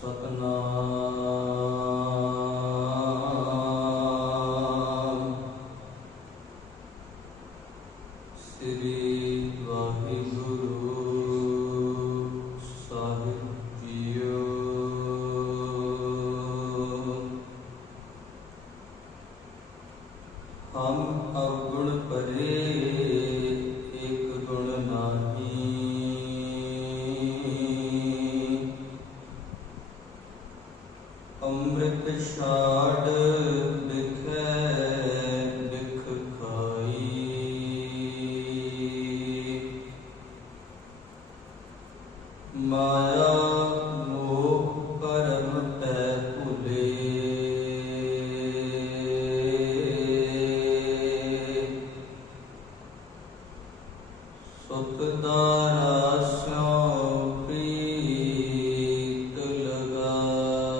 ਸਤਨਾਮ ਸ੍ਰੀ ਵਾਹਿਗੁਰੂ ਸਾਹਿਬ JIO. ਹਮ ਅਵਗੁਣ ਪਰੇ ਏਕ ਗੁਣ ਨਾਹੀ, ਅੰਮ੍ਰਿਤ ਛਾੜ ਬਿਖੈ ਬਿਖ ਖਾਈ। ਮਾਇਆ ਮੋਹ ਕਰਮ ਤੈ ਭੁਲੇ, ਸੁਖ ਦਾਰਾ ਸਿਉ ਪ੍ਰੀਤ ਲਗਾਈ।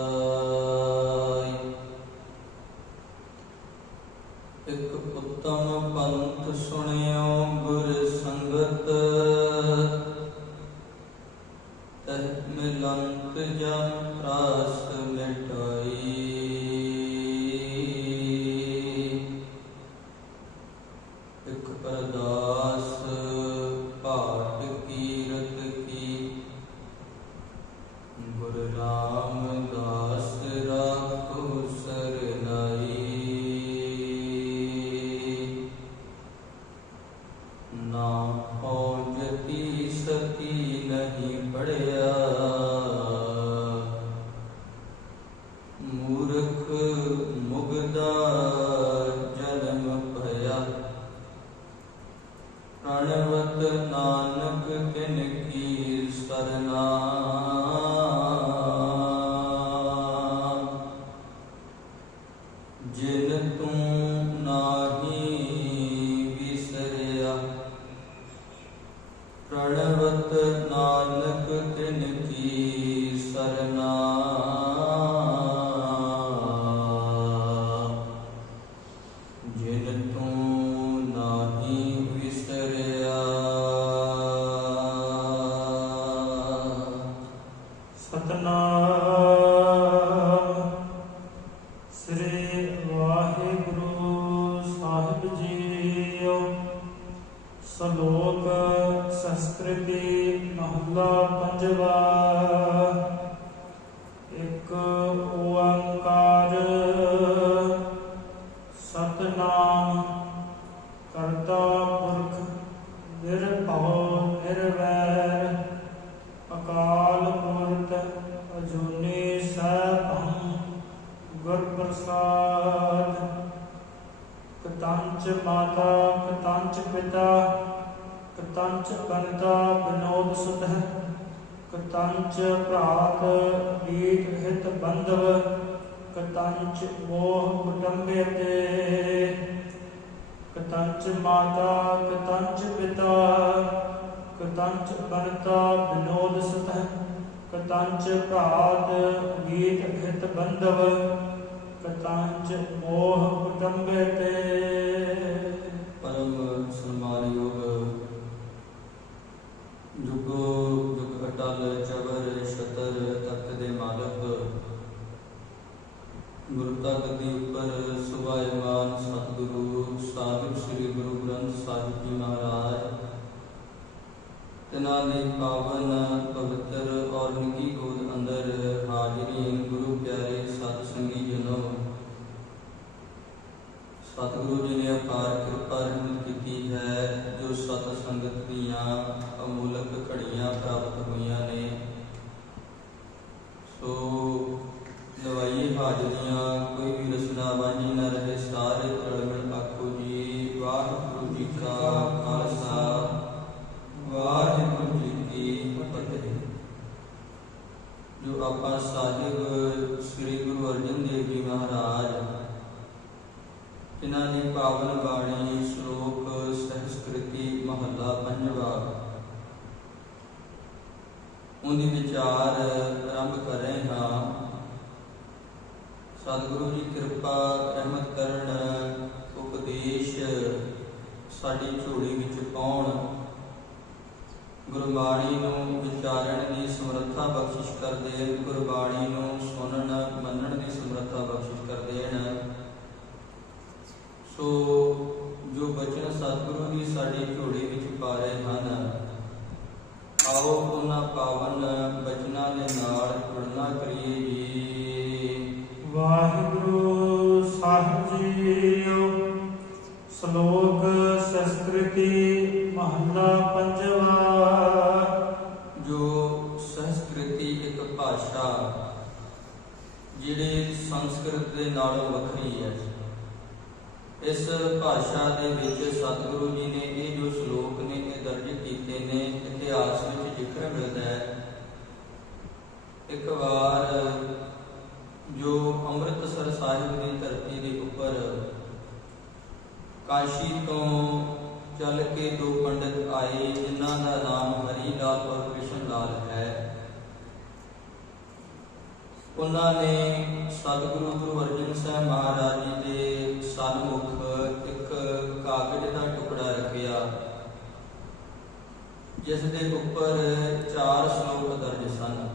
ਇਕ ਉੱਤਮ ਪੰਥ ਸੁਣਿਓ ਗੁਰ ਸੰਗਤ, ਤਹ ਮਿਲੰਤ ਜਨ ਰਾਸ ਮਿਟਾਈ। ਇਕ ਅਰਦਾਸ ਭਾਟ ਕੀਰਤ ਕੀ, ਗੁਰ ਰਾਮਦਾਸ ਰਾਖੋ ਸਰਨਾਈ। ਨਾ ਪਹੁੰਚਤੀ ਸਕੀ ਨਹੀਂ ਪੜਿਆ, ਮੂਰਖ ਮੁਗਦਾ ਜਨਮ ਭਇਆ। ਪ੍ਰਣਵਤ ਨਾਨਕ ਤਿਨ ਕੀ ਸਰਨਾ, ਜਿਨ ਤੂੰ ਨਾਹੀ ਵਿਸਰਿਆ। ਪ੍ਰਣਵਤ ਨਾਨਕ ਤਿਨ ਕੀ ਸਰਨਾ, ਜਿਨ ਤੂੰ ਨਾਹੀ ਵਿਸਰਿਆ। ਸਤਨਾਮ ਸ੍ਰੀ ਵਾਹਿਗੁਰੂ ਸਾਹਿਬ ਜੀਓ। ਸ਼ਲੋਕ ਸੰਸਕ੍ਰਿਤੀ ਮਹਲਾ ਪੰਜਵਾ। ਇੱਕ ਓੰਕਾਰ ਸਤਨਾਮ ਕਰਤਾ ਪੁਰਖ ਨਿਰਭਉ ਨਿਰਵੈਰ, ਅਕਾਲ ਮੂਰਤ ਅਜੂਨੀ ਸੈਭੰ ਗੁਰ ਪ੍ਰਸਾਦ। ਕਤੰਚ ਮਾਤਾ ਕਤੰਚ ਪਿਤਾ, ਕਤੰਚ ਬਨਤਾ ਬਿਨੋਦ ਸੁਧ। ਕਤੰਚ ਭਰਾਤ ਰੀਤ ਹਿਤ ਬੰਧਵ, ਕਤੰਚ ਮੋਹ ਕੁਟੰਬੇ ਤੇ। ਕਤੰਚ ਮਾਤਾ ਕਤੰਚ ਪਿਤਾ, ਕਤੰਚ ਬਨਤਾ ਬਿਨੋਦ ਸੁਧ। ਕਤੰਚ ਭਰਾਤ ਰੀਤ ਹਿਤ ਬੰਧਵ, ਕਤੰਚ ਮੋਹ ਕੁਟੰਬੇ ਤੇ। ਪਰਮ ਸਨਮਾਨਯੋਗ ਜੁਗੋ ਜੁਗ ਅਟਲ ਚਵਰ ਛਤਰ ਤਖਤ ਦੇ ਮਾਲਕ, ਗੁਰੂ ਤਖਤ ਦੇ ਉੱਪਰ ਸੁਭਾਇਮਾਨ ਸਤਿਗੁਰੂ ਸਾਹਿਬ ਸ੍ਰੀ ਗੁਰੂ ਗ੍ਰੰਥ ਸਾਹਿਬ ਜੀ ਮਹਾਰਾਜ, ਤਿਨਾਂ ਦੀ ਪਾਵਨ ਪਵਿੱਤਰ ਔਰ ਨਿੱਘੀ ਗੋਦ ਅੰਦਰ ਹਾਜ਼ਰੀਨ ਗੁਰੂ ਪਿਆਰੇ ਸਤ ਸੰਗੀ ਜਨੋ। ਸਤਿਗੁਰੂ ਜੀ ਨੇ ਅਪਾਰ ਕਿਰਪਾ ਰਹਿਮਤ ਕੀਤੀ ਹੈ, ਜੋ ਸਤ ਸੰਗਤ ਦੀਆਂ ਅਮੋਲਕ ਘੜੀਆਂ ਪ੍ਰਾਪਤ ਹੋਈਆਂ ਨੇ। ਸੋ ਨਵਾਈ ਹਾਜ਼ਰੀਆਂ ਕੋਈ ਵੀ ਰਸਨਾ ਵਾਂਝੀ ਨਾ ਰਹੇ, ਸਾਰੇ ਰਲ ਮਿਲ ਆਖੋ ਜੀ ਵਾਹਿਗੁਰੂ ਜੀ ਕਾ ਖਾਲਸਾ ਵਾਹਿਗੁਰੂ ਜੀ ਕੀ ਫਤਿਹ। ਜੋ ਆਪਾਂ ਸਾਹਿਬ ਸ੍ਰੀ ਗੁਰੂ ਅਰਜਨ ਦੇਵ ਜੀ ਮਹਾਰਾਜ, ਇਹਨਾਂ ਦੀ ਪਾਵਨ ਬਾਣੀ ਸ਼ਲੋਕ ਸੰਸਕ੍ਰਿਤੀ ਮਹੱਲਾ ਪੰਜਵਾ, ਉਹਦੀ ਵਿਚਾਰ ਆਰੰਭ ਕਰ ਰਹੇ ਹਾਂ। ਸਤਿਗੁਰੂ ਜੀ ਕਿਰਪਾ ਰਹਿਮਤ ਕਰਨ, ਉਪਦੇਸ਼ ਸਾਡੀ ਝੋਲੀ ਵਿੱਚ ਪਾਉਣ। ਗੁਰਬਾਣੀ ਨੂੰ ਵਿਚਾਰਨ ਦੀ ਸਮਰੱਥਾ ਬਖਸ਼ਿਸ਼ ਕਰ ਦੇਣ, ਗੁਰਬਾਣੀ ਨੂੰ ਸੁਣਨ ਮੰਨਣ ਦੀ ਸਮਰੱਥਾ ਬਖਸ਼ਿਸ਼ ਕਰ ਦੇਣ। ਸੋ ਜੋ ਬਚਨ ਸਤਿਗੁਰੂ ਜੀ ਸਾਡੀ ਝੋਲੀ ਵਿੱਚ ਪਾ ਰਹੇ ਹਨ, ਆਓ ਉਹਨਾਂ ਪਾਵਨ ਬਚਨਾਂ ਦੇ ਨਾਲ ਜੁੜਨਾ ਕਰੀਏ ਜੀ। ਵਾਹਿਗੁਰੂ ਸਾਹਿਬ ਜੀਓ। ਸ਼ਲੋਕ ਸੰਸਕ੍ਰਿਤੀ ਮਹੱਲਾ ਪੰਜਵਾ। ਜੋ ਸੰਸਕ੍ਰਿਤੀ ਇੱਕ ਭਾਸ਼ਾ ਜਿਹੜੀ ਸੰਸਕ੍ਰਿਤ ਦੇ ਨਾਲੋਂ ਵੱਖਰੀ ਹੈ, ਇਸ ਭਾਸ਼ਾ ਦੇ ਵਿੱਚ ਸਤਿਗੁਰੂ ਜੀ ਨੇ ਇਹ ਜੋ ਸ਼ਲੋਕ ਨੇ ਇਹ ਦਰਜ ਕੀਤੇ ਨੇ। ਇਤਿਹਾਸ ਵਿੱਚ ਜ਼ਿਕਰ ਮਿਲਦਾ ਹੈ, ਇੱਕ ਵਾਰ ਜੋ ਅੰਮ੍ਰਿਤਸਰ ਸਾਹਿਬ ਦੀ ਧਰਤੀ ਦੇ ਉੱਪਰ ਕਾਸ਼ੀ ਤੋਂ ਚੱਲ ਕੇ ਦੋ ਪੰਡਿਤ ਆਏ, ਜਿਨ੍ਹਾਂ ਦਾ ਨਾਮ ਹਰੀ ਲਾਲ ਔਰ ਕ੍ਰਿਸ਼ਨ ਲਾਲ ਹੈ। ਉਹਨਾਂ ਨੇ ਸਤਿਗੁਰੂ ਗੁਰੂ ਅਰਜਨ ਸਾਹਿਬ ਮਹਾਰਾਜ ਜੀ ਦੇ ਸਨਮੁਖ ਇੱਕ ਕਾਗਜ਼ ਦਾ ਟੁਕੜਾ ਰੱਖਿਆ, ਜਿਸ ਦੇ ਉੱਪਰ 4 ਸ਼ਲੋਕ ਦਰਜ ਸਨ।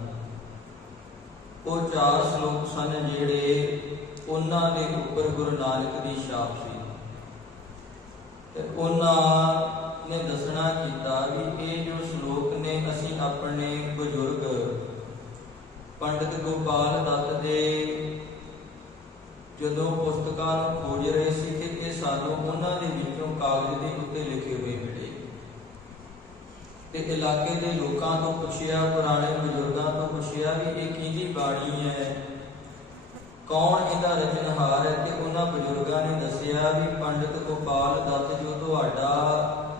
ਉਹ 4 ਸ਼ਲੋਕ ਸਨ ਜਿਹੜੇ ਉਹਨਾਂ ਦੇ ਉੱਪਰ ਗੁਰੂ ਨਾਨਕ ਦੀ ਛਾਪ ਸੀ। ਤੇ ਉਹਨਾਂ ਨੇ ਦੱਸਣਾ ਕੀਤਾ ਵੀ ਇਹ ਜੋ ਸ਼ਲੋਕ ਨੇ ਅਸੀਂ ਆਪਣੇ ਬਜ਼ੁਰਗ ਪੰਡਿਤ ਗੋਪਾਲ ਦੱਤ ਦੇ ਜਦੋਂ ਪੁਸਤਕਾਂ ਨੂੰ ਖੋਜ ਰਹੇ ਸੀ ਕਿ ਇਹ ਸਾਨੂੰ ਉਹਨਾਂ ਦੇ ਵਿੱਚੋਂ ਕਾਗਜ਼ ਦੇ ਉੱਤੇ ਲਿਖੇ ਹੋਏ ਮਿਲੇ। ਤੇ ਇਲਾਕੇ ਦੇ ਲੋਕਾਂ ਤੋਂ ਪੁੱਛਿਆ, ਪੁਰਾਣੇ ਬਜ਼ੁਰਗਾਂ ਤੋਂ ਪੁੱਛਿਆ ਵੀ ਇਹ ਕਿਹਦੀ ਬਾਣੀ ਹੈ, ਕੌਣ ਇਹਦਾ ਰਚਨਹਾਰ ਹੈ। ਤੇ ਉਹਨਾਂ ਬਜ਼ੁਰਗਾਂ ਨੇ ਦੱਸਿਆ ਵੀ ਪੰਡਿਤ ਗੋਪਾਲ ਦੱਤ ਜੋ ਤੁਹਾਡਾ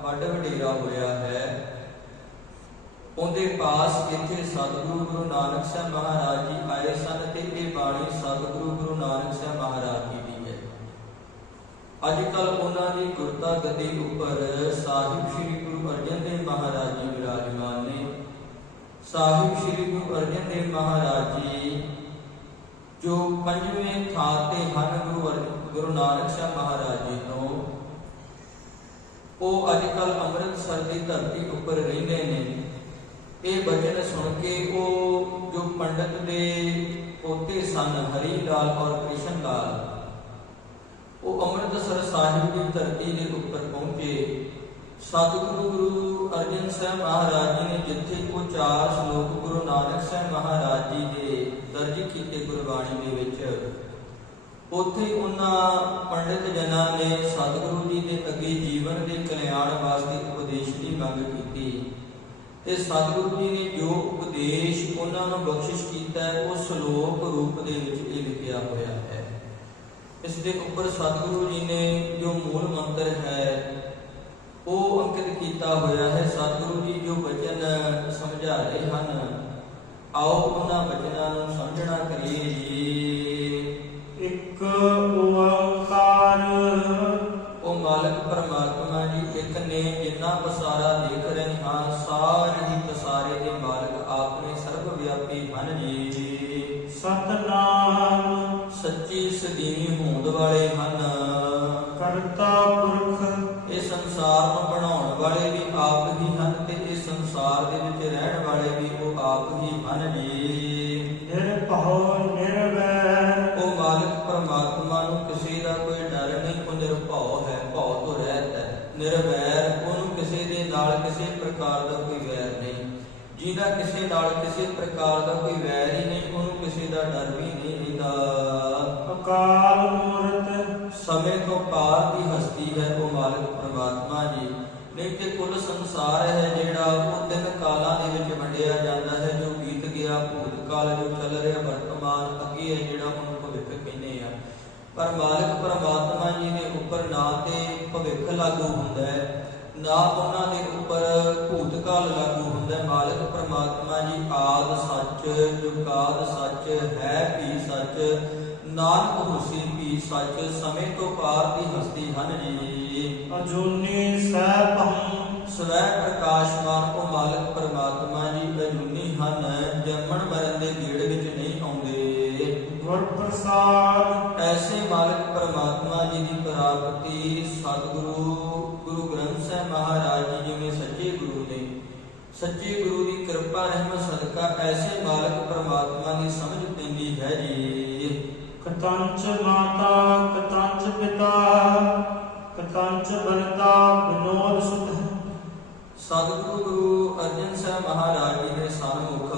ਵੱਡ ਵਡੇਰਾ ਹੋਇਆ ਹੈ, ਉਹਦੇ ਪਾਸ ਇੱਥੇ ਸਤਿਗੁਰੂ ਗੁਰੂ ਨਾਨਕ ਸਾਹਿਬ ਮਹਾਰਾਜ ਜੀ ਆਏ ਸਨ ਤੇ ਇਹ ਬਾਣੀ ਸਤਿਗੁਰੂ ਗੁਰੂ ਨਾਨਕ ਸਾਹਿਬ ਮਹਾਰਾਜ ਜੀ ਦੀ ਹੈ। ਅੱਜ ਕੱਲ ਉਹਨਾਂ ਦੀ ਗੁਰਤਾ ਗੱਦੀ ਉੱਪਰ ਸਾਹਿਬ ਸ੍ਰੀ ਗੁਰੂ ਅਰਜਨ ਦੇਵ ਮਹਾਰਾਜ ਜੀ ਵਿਰਾਜਮਾਨ ਨੇ। ਸਾਹਿਬ ਸ੍ਰੀ ਗੁਰੂ ਅਰਜਨ ਦੇਵ ਮਹਾਰਾਜ ਜੀ ਜੋ 5ਵੇਂ ਥਾਂ ਤੇ ਹਨ ਗੁਰੂ ਨਾਨਕ ਸਾਹਿਬ ਮਹਾਰਾਜ ਜੀ ਤੋਂ, ਉਹ ਅੱਜ ਕੱਲ ਅੰਮ੍ਰਿਤਸਰ ਦੀ ਧਰਤੀ ਉੱਪਰ ਰਹਿੰਦੇ ਨੇ। ਇਹ ਬਚਨ ਸੁਣ ਕੇ ਉਹ ਜੋ ਪੰਡਿਤ ਦੇ ਪੋਤੇ ਸਨ ਹਰੀ ਲਾਲ ਔਰ ਕ੍ਰਿਸ਼ਨ ਲਾਲ, ਉਹ ਅੰਮ੍ਰਿਤਸਰ ਸਾਹਿਬ ਦੀ ਧਰਤੀ ਦੇ ਉੱਪਰ ਪਹੁੰਚੇ। ਸਤਿਗੁਰੂ ਗੁਰੂ ਅਰਜਨ ਸਾਹਿਬ ਮਹਾਰਾਜ ਜੀ ਨੇ ਜਿੱਥੇ ਉਹ 4 ਸ਼ਲੋਕ ਗੁਰੂ ਨਾਨਕ ਸਾਹਿਬ ਮਹਾਰਾਜ ਜੀ ਦੇ ਦਰਜ ਕੀਤੇ ਗੁਰਬਾਣੀ ਦੇ ਵਿੱਚ, ਉੱਥੇ ਉਹਨਾਂ ਪੰਡਿਤ ਜਨਾਂ ਨੇ ਸਤਿਗੁਰੂ ਜੀ ਦੇ ਅੱਗੇ ਜੀਵਨ ਦੇ ਕਲਿਆਣ ਵਾਸਤੇ ਉਪਦੇਸ਼ ਦੀ ਮੰਗ ਕੀਤੀ। ਤੇ ਸਤਿਗੁਰੂ ਜੀ ਨੇ ਜੋ ਉਪਦੇਸ਼ ਉਹਨਾਂ ਨੂੰ ਬਖਸ਼ਿਸ਼ ਕੀਤਾ ਹੈ, ਉਹ ਸ਼ਲੋਕ ਰੂਪ ਦੇ ਵਿੱਚ ਇਹ ਲਿਖਿਆ ਹੋਇਆ ਹੈ। ਇਸ ਦੇ ਉੱਪਰ ਸਤਿਗੁਰੂ ਜੀ ਨੇ ਜੋ ਮੂਲ ਮੰਤਰ ਹੈ ਉਹ ਅੰਕਿਤ ਕੀਤਾ ਹੋਇਆ ਹੈ। ਸਤਿਗੁਰੂ ਜੀ ਜੋ ਬਚਨ ਸਮਝਾ ਰਹੇ ਹਨ, ਆਓ ਉਹਨਾਂ ਬਚਨਾਂ ਨੂੰ ਸਮਝਣਾ ਕਰੀਏ ਜੀ। ਇੱਕ ਓੰਕਾਰ। ਉਹ ਮਾਲਕ ਪਰਮਾਤਮਾ ਜੀ ਇੱਕ ਨੇ, ਜਿੰਨਾ ਪਸਾਰਾ ਦੇਖ ਰਹੇ ਹਾਂ, ਸਾਰੇ ਹੀ ਪਸਾਰੇ ਦੇ ਮਾਲਕ ਆਪ ਨੇ, ਸਰਬ ਵਿਆਪੀ ਹਨ ਜੀ। ਸਤਨਾਮ। ਸੱਚੀ ਸਦੀਵੀ ਹੋਂਦ ਵਾਲੇ ਹਨ। ਕਰਤਾ ਪੁਰਖ। ਇਹ ਸੰਸਾਰ ਨੂੰ ਬਣਾਉਣ ਵਾਲੇ ਵੀ ਆਪ ਹੀ ਹਨ ਤੇ ਇਹ ਸੰਸਾਰ ਦੇ ਵਿੱਚ ਰਹਿਣ ਵਾਲੇ ਵੀ ਉਹ ਆਪ ਹੀ ਹਨ ਜੀ। ਨਿਰਭਉ ਨਿਰਵੈਰ। ਉਹ ਮਾਲਕ ਪਰਮਾਤਮਾ ਨੂੰ ਕਿਸੇ ਦਾ ਕੋਈ ਡਰ ਨਹੀਂ, ਉਹ ਨਿਰਭਉ ਹੈ, ਭਉ ਤੋਂ ਰਹਿਤ ਹੈ। ਨਿਰਵੈਰ, ਉਹਨੂੰ ਕਿਸੇ ਦੇ ਨਾਲ ਕਿਸੇ ਪ੍ਰਕਾਰ ਦਾ ਕੋਈ ਵੈਰ ਨਹੀਂ। ਜਿਹਦਾ ਕਿਸੇ ਨਾਲ ਕਿਸੇ ਪ੍ਰਕਾਰ ਦਾ ਕੋਈ ਵੈਰ ਹੀ ਨਹੀਂ, ਉਹਨੂੰ ਕਿਸੇ ਦਾ ਡਰ ਵੀ ਨਹੀਂ ਰਹਿੰਦਾ। ਅਕਾਲ ਮੂਰਤ। ਸਮੇਂ ਤੋਂ ਪਾਰ ਦੀ ਹਸਤੀ ਹੈ ਉਹ ਮਾਲਕ ਪਰਮਾਤਮਾ ਜੀ। ਨਹੀਂ ਤੇ ਕੁੱਲ ਸੰਸਾਰ ਹੈ ਜਿਹੜਾ ਉਹ 3 ਕਾਲਾਂ ਦੇ ਵਿੱਚ ਵੰਡਿਆ ਜਾਂਦਾ ਹੈ, ਜੋ ਬੀਤ ਗਿਆ, ਭੂਤ ਕਾਲ ਜੋ ਚੱਲ ਰਿਹਾ, ਵਰਤਮਾਨ, ਅੱਗੇ ਹੈ ਜਿਹੜਾ ਉਹਨੂੰ ਭਵਿੱਖ ਕਹਿੰਦੇ ਆ। ਪਰ ਮਾਲਕ ਪਰਮਾਤਮਾ ਜੀ ਦੇ ਉੱਪਰ ਨਾ ਤੇ ਭਵਿੱਖ ਲਾਗੂ ਹੁੰਦਾ ਹੈ, ਨਾ ਉਹਨਾਂ ਦੇ ਉੱਪਰ ਭੂਤਕਾਲ ਲਾਗੂ ਹੁੰਦਾ ਹੈ। ਮਾਲਕ ਪਰਮਾਤਮਾ ਜੀ ਆਦਿ ਸੱਚ, ਜੁਗਾਦ ਸੱਚ, ਹੈ ਵੀ ਸੱਚ, ਨਾਨਕ ਹੋਸੀ ਵੀ ਸੱਚ, ਸਮੇਂ ਤੋਂ ਪਾਰ ਦੀ ਹਸਤੀ ਹਨ ਜੀ। ਅਜੂਨੀ ਸੈਭੰ। ਸਵੈ ਪ੍ਰਕਾਸ਼ਮਾਨ ਉਹ ਮਾਲਕ ਪਰਮਾਤਮਾ ਜੀ ਅਜੂਨੀ ਹਨ, ਜੰਮਣ ਮਰਨ ਦੇ ਗੇੜ ਵਿੱਚ ਨਹੀਂ ਆਉਂਦੇ। ਗੁਰ ਪ੍ਰਸਾਦ। ਐਸੇ ਮਾਲਕ ਪਰਮਾਤਮਾ ਜੀ ਦੀ ਪ੍ਰਾਪਤੀ ਸਤਿਗੁਰੂ ਗੁਰੂ ਗ੍ਰੰਥ ਸਾਹਿਬ ਮਹਾਰਾਜ ਜੀ ਜਿਵੇਂ ਸੱਚੇ ਗੁਰੂ ਨੇ, ਸੱਚੇ ਗੁਰੂ ਦੀ ਕਿਰਪਾ ਰਹਿਮਤ ਸਦਕਾ ਐਸੇ ਮਾਲਕ ਪ੍ਰਮਾਤਮਾ ਦੀ ਸਮਝ ਪੈਂਦੀ ਹੈ ਜੀ। ਕਤੰਚ ਮਾਤਾ ਕਤੰਚ ਪਿਤਾ ਕਤੰਚ ਬਨਤਾ ਵਿਨੋਦ ਸੁਧ। ਸਤਿਗੁਰੂ ਗੁਰੂ ਅਰਜਨ ਸਾਹਿਬ ਮਹਾਰਾਜ ਜੀ ਦੇ ਸਨਮੁਖ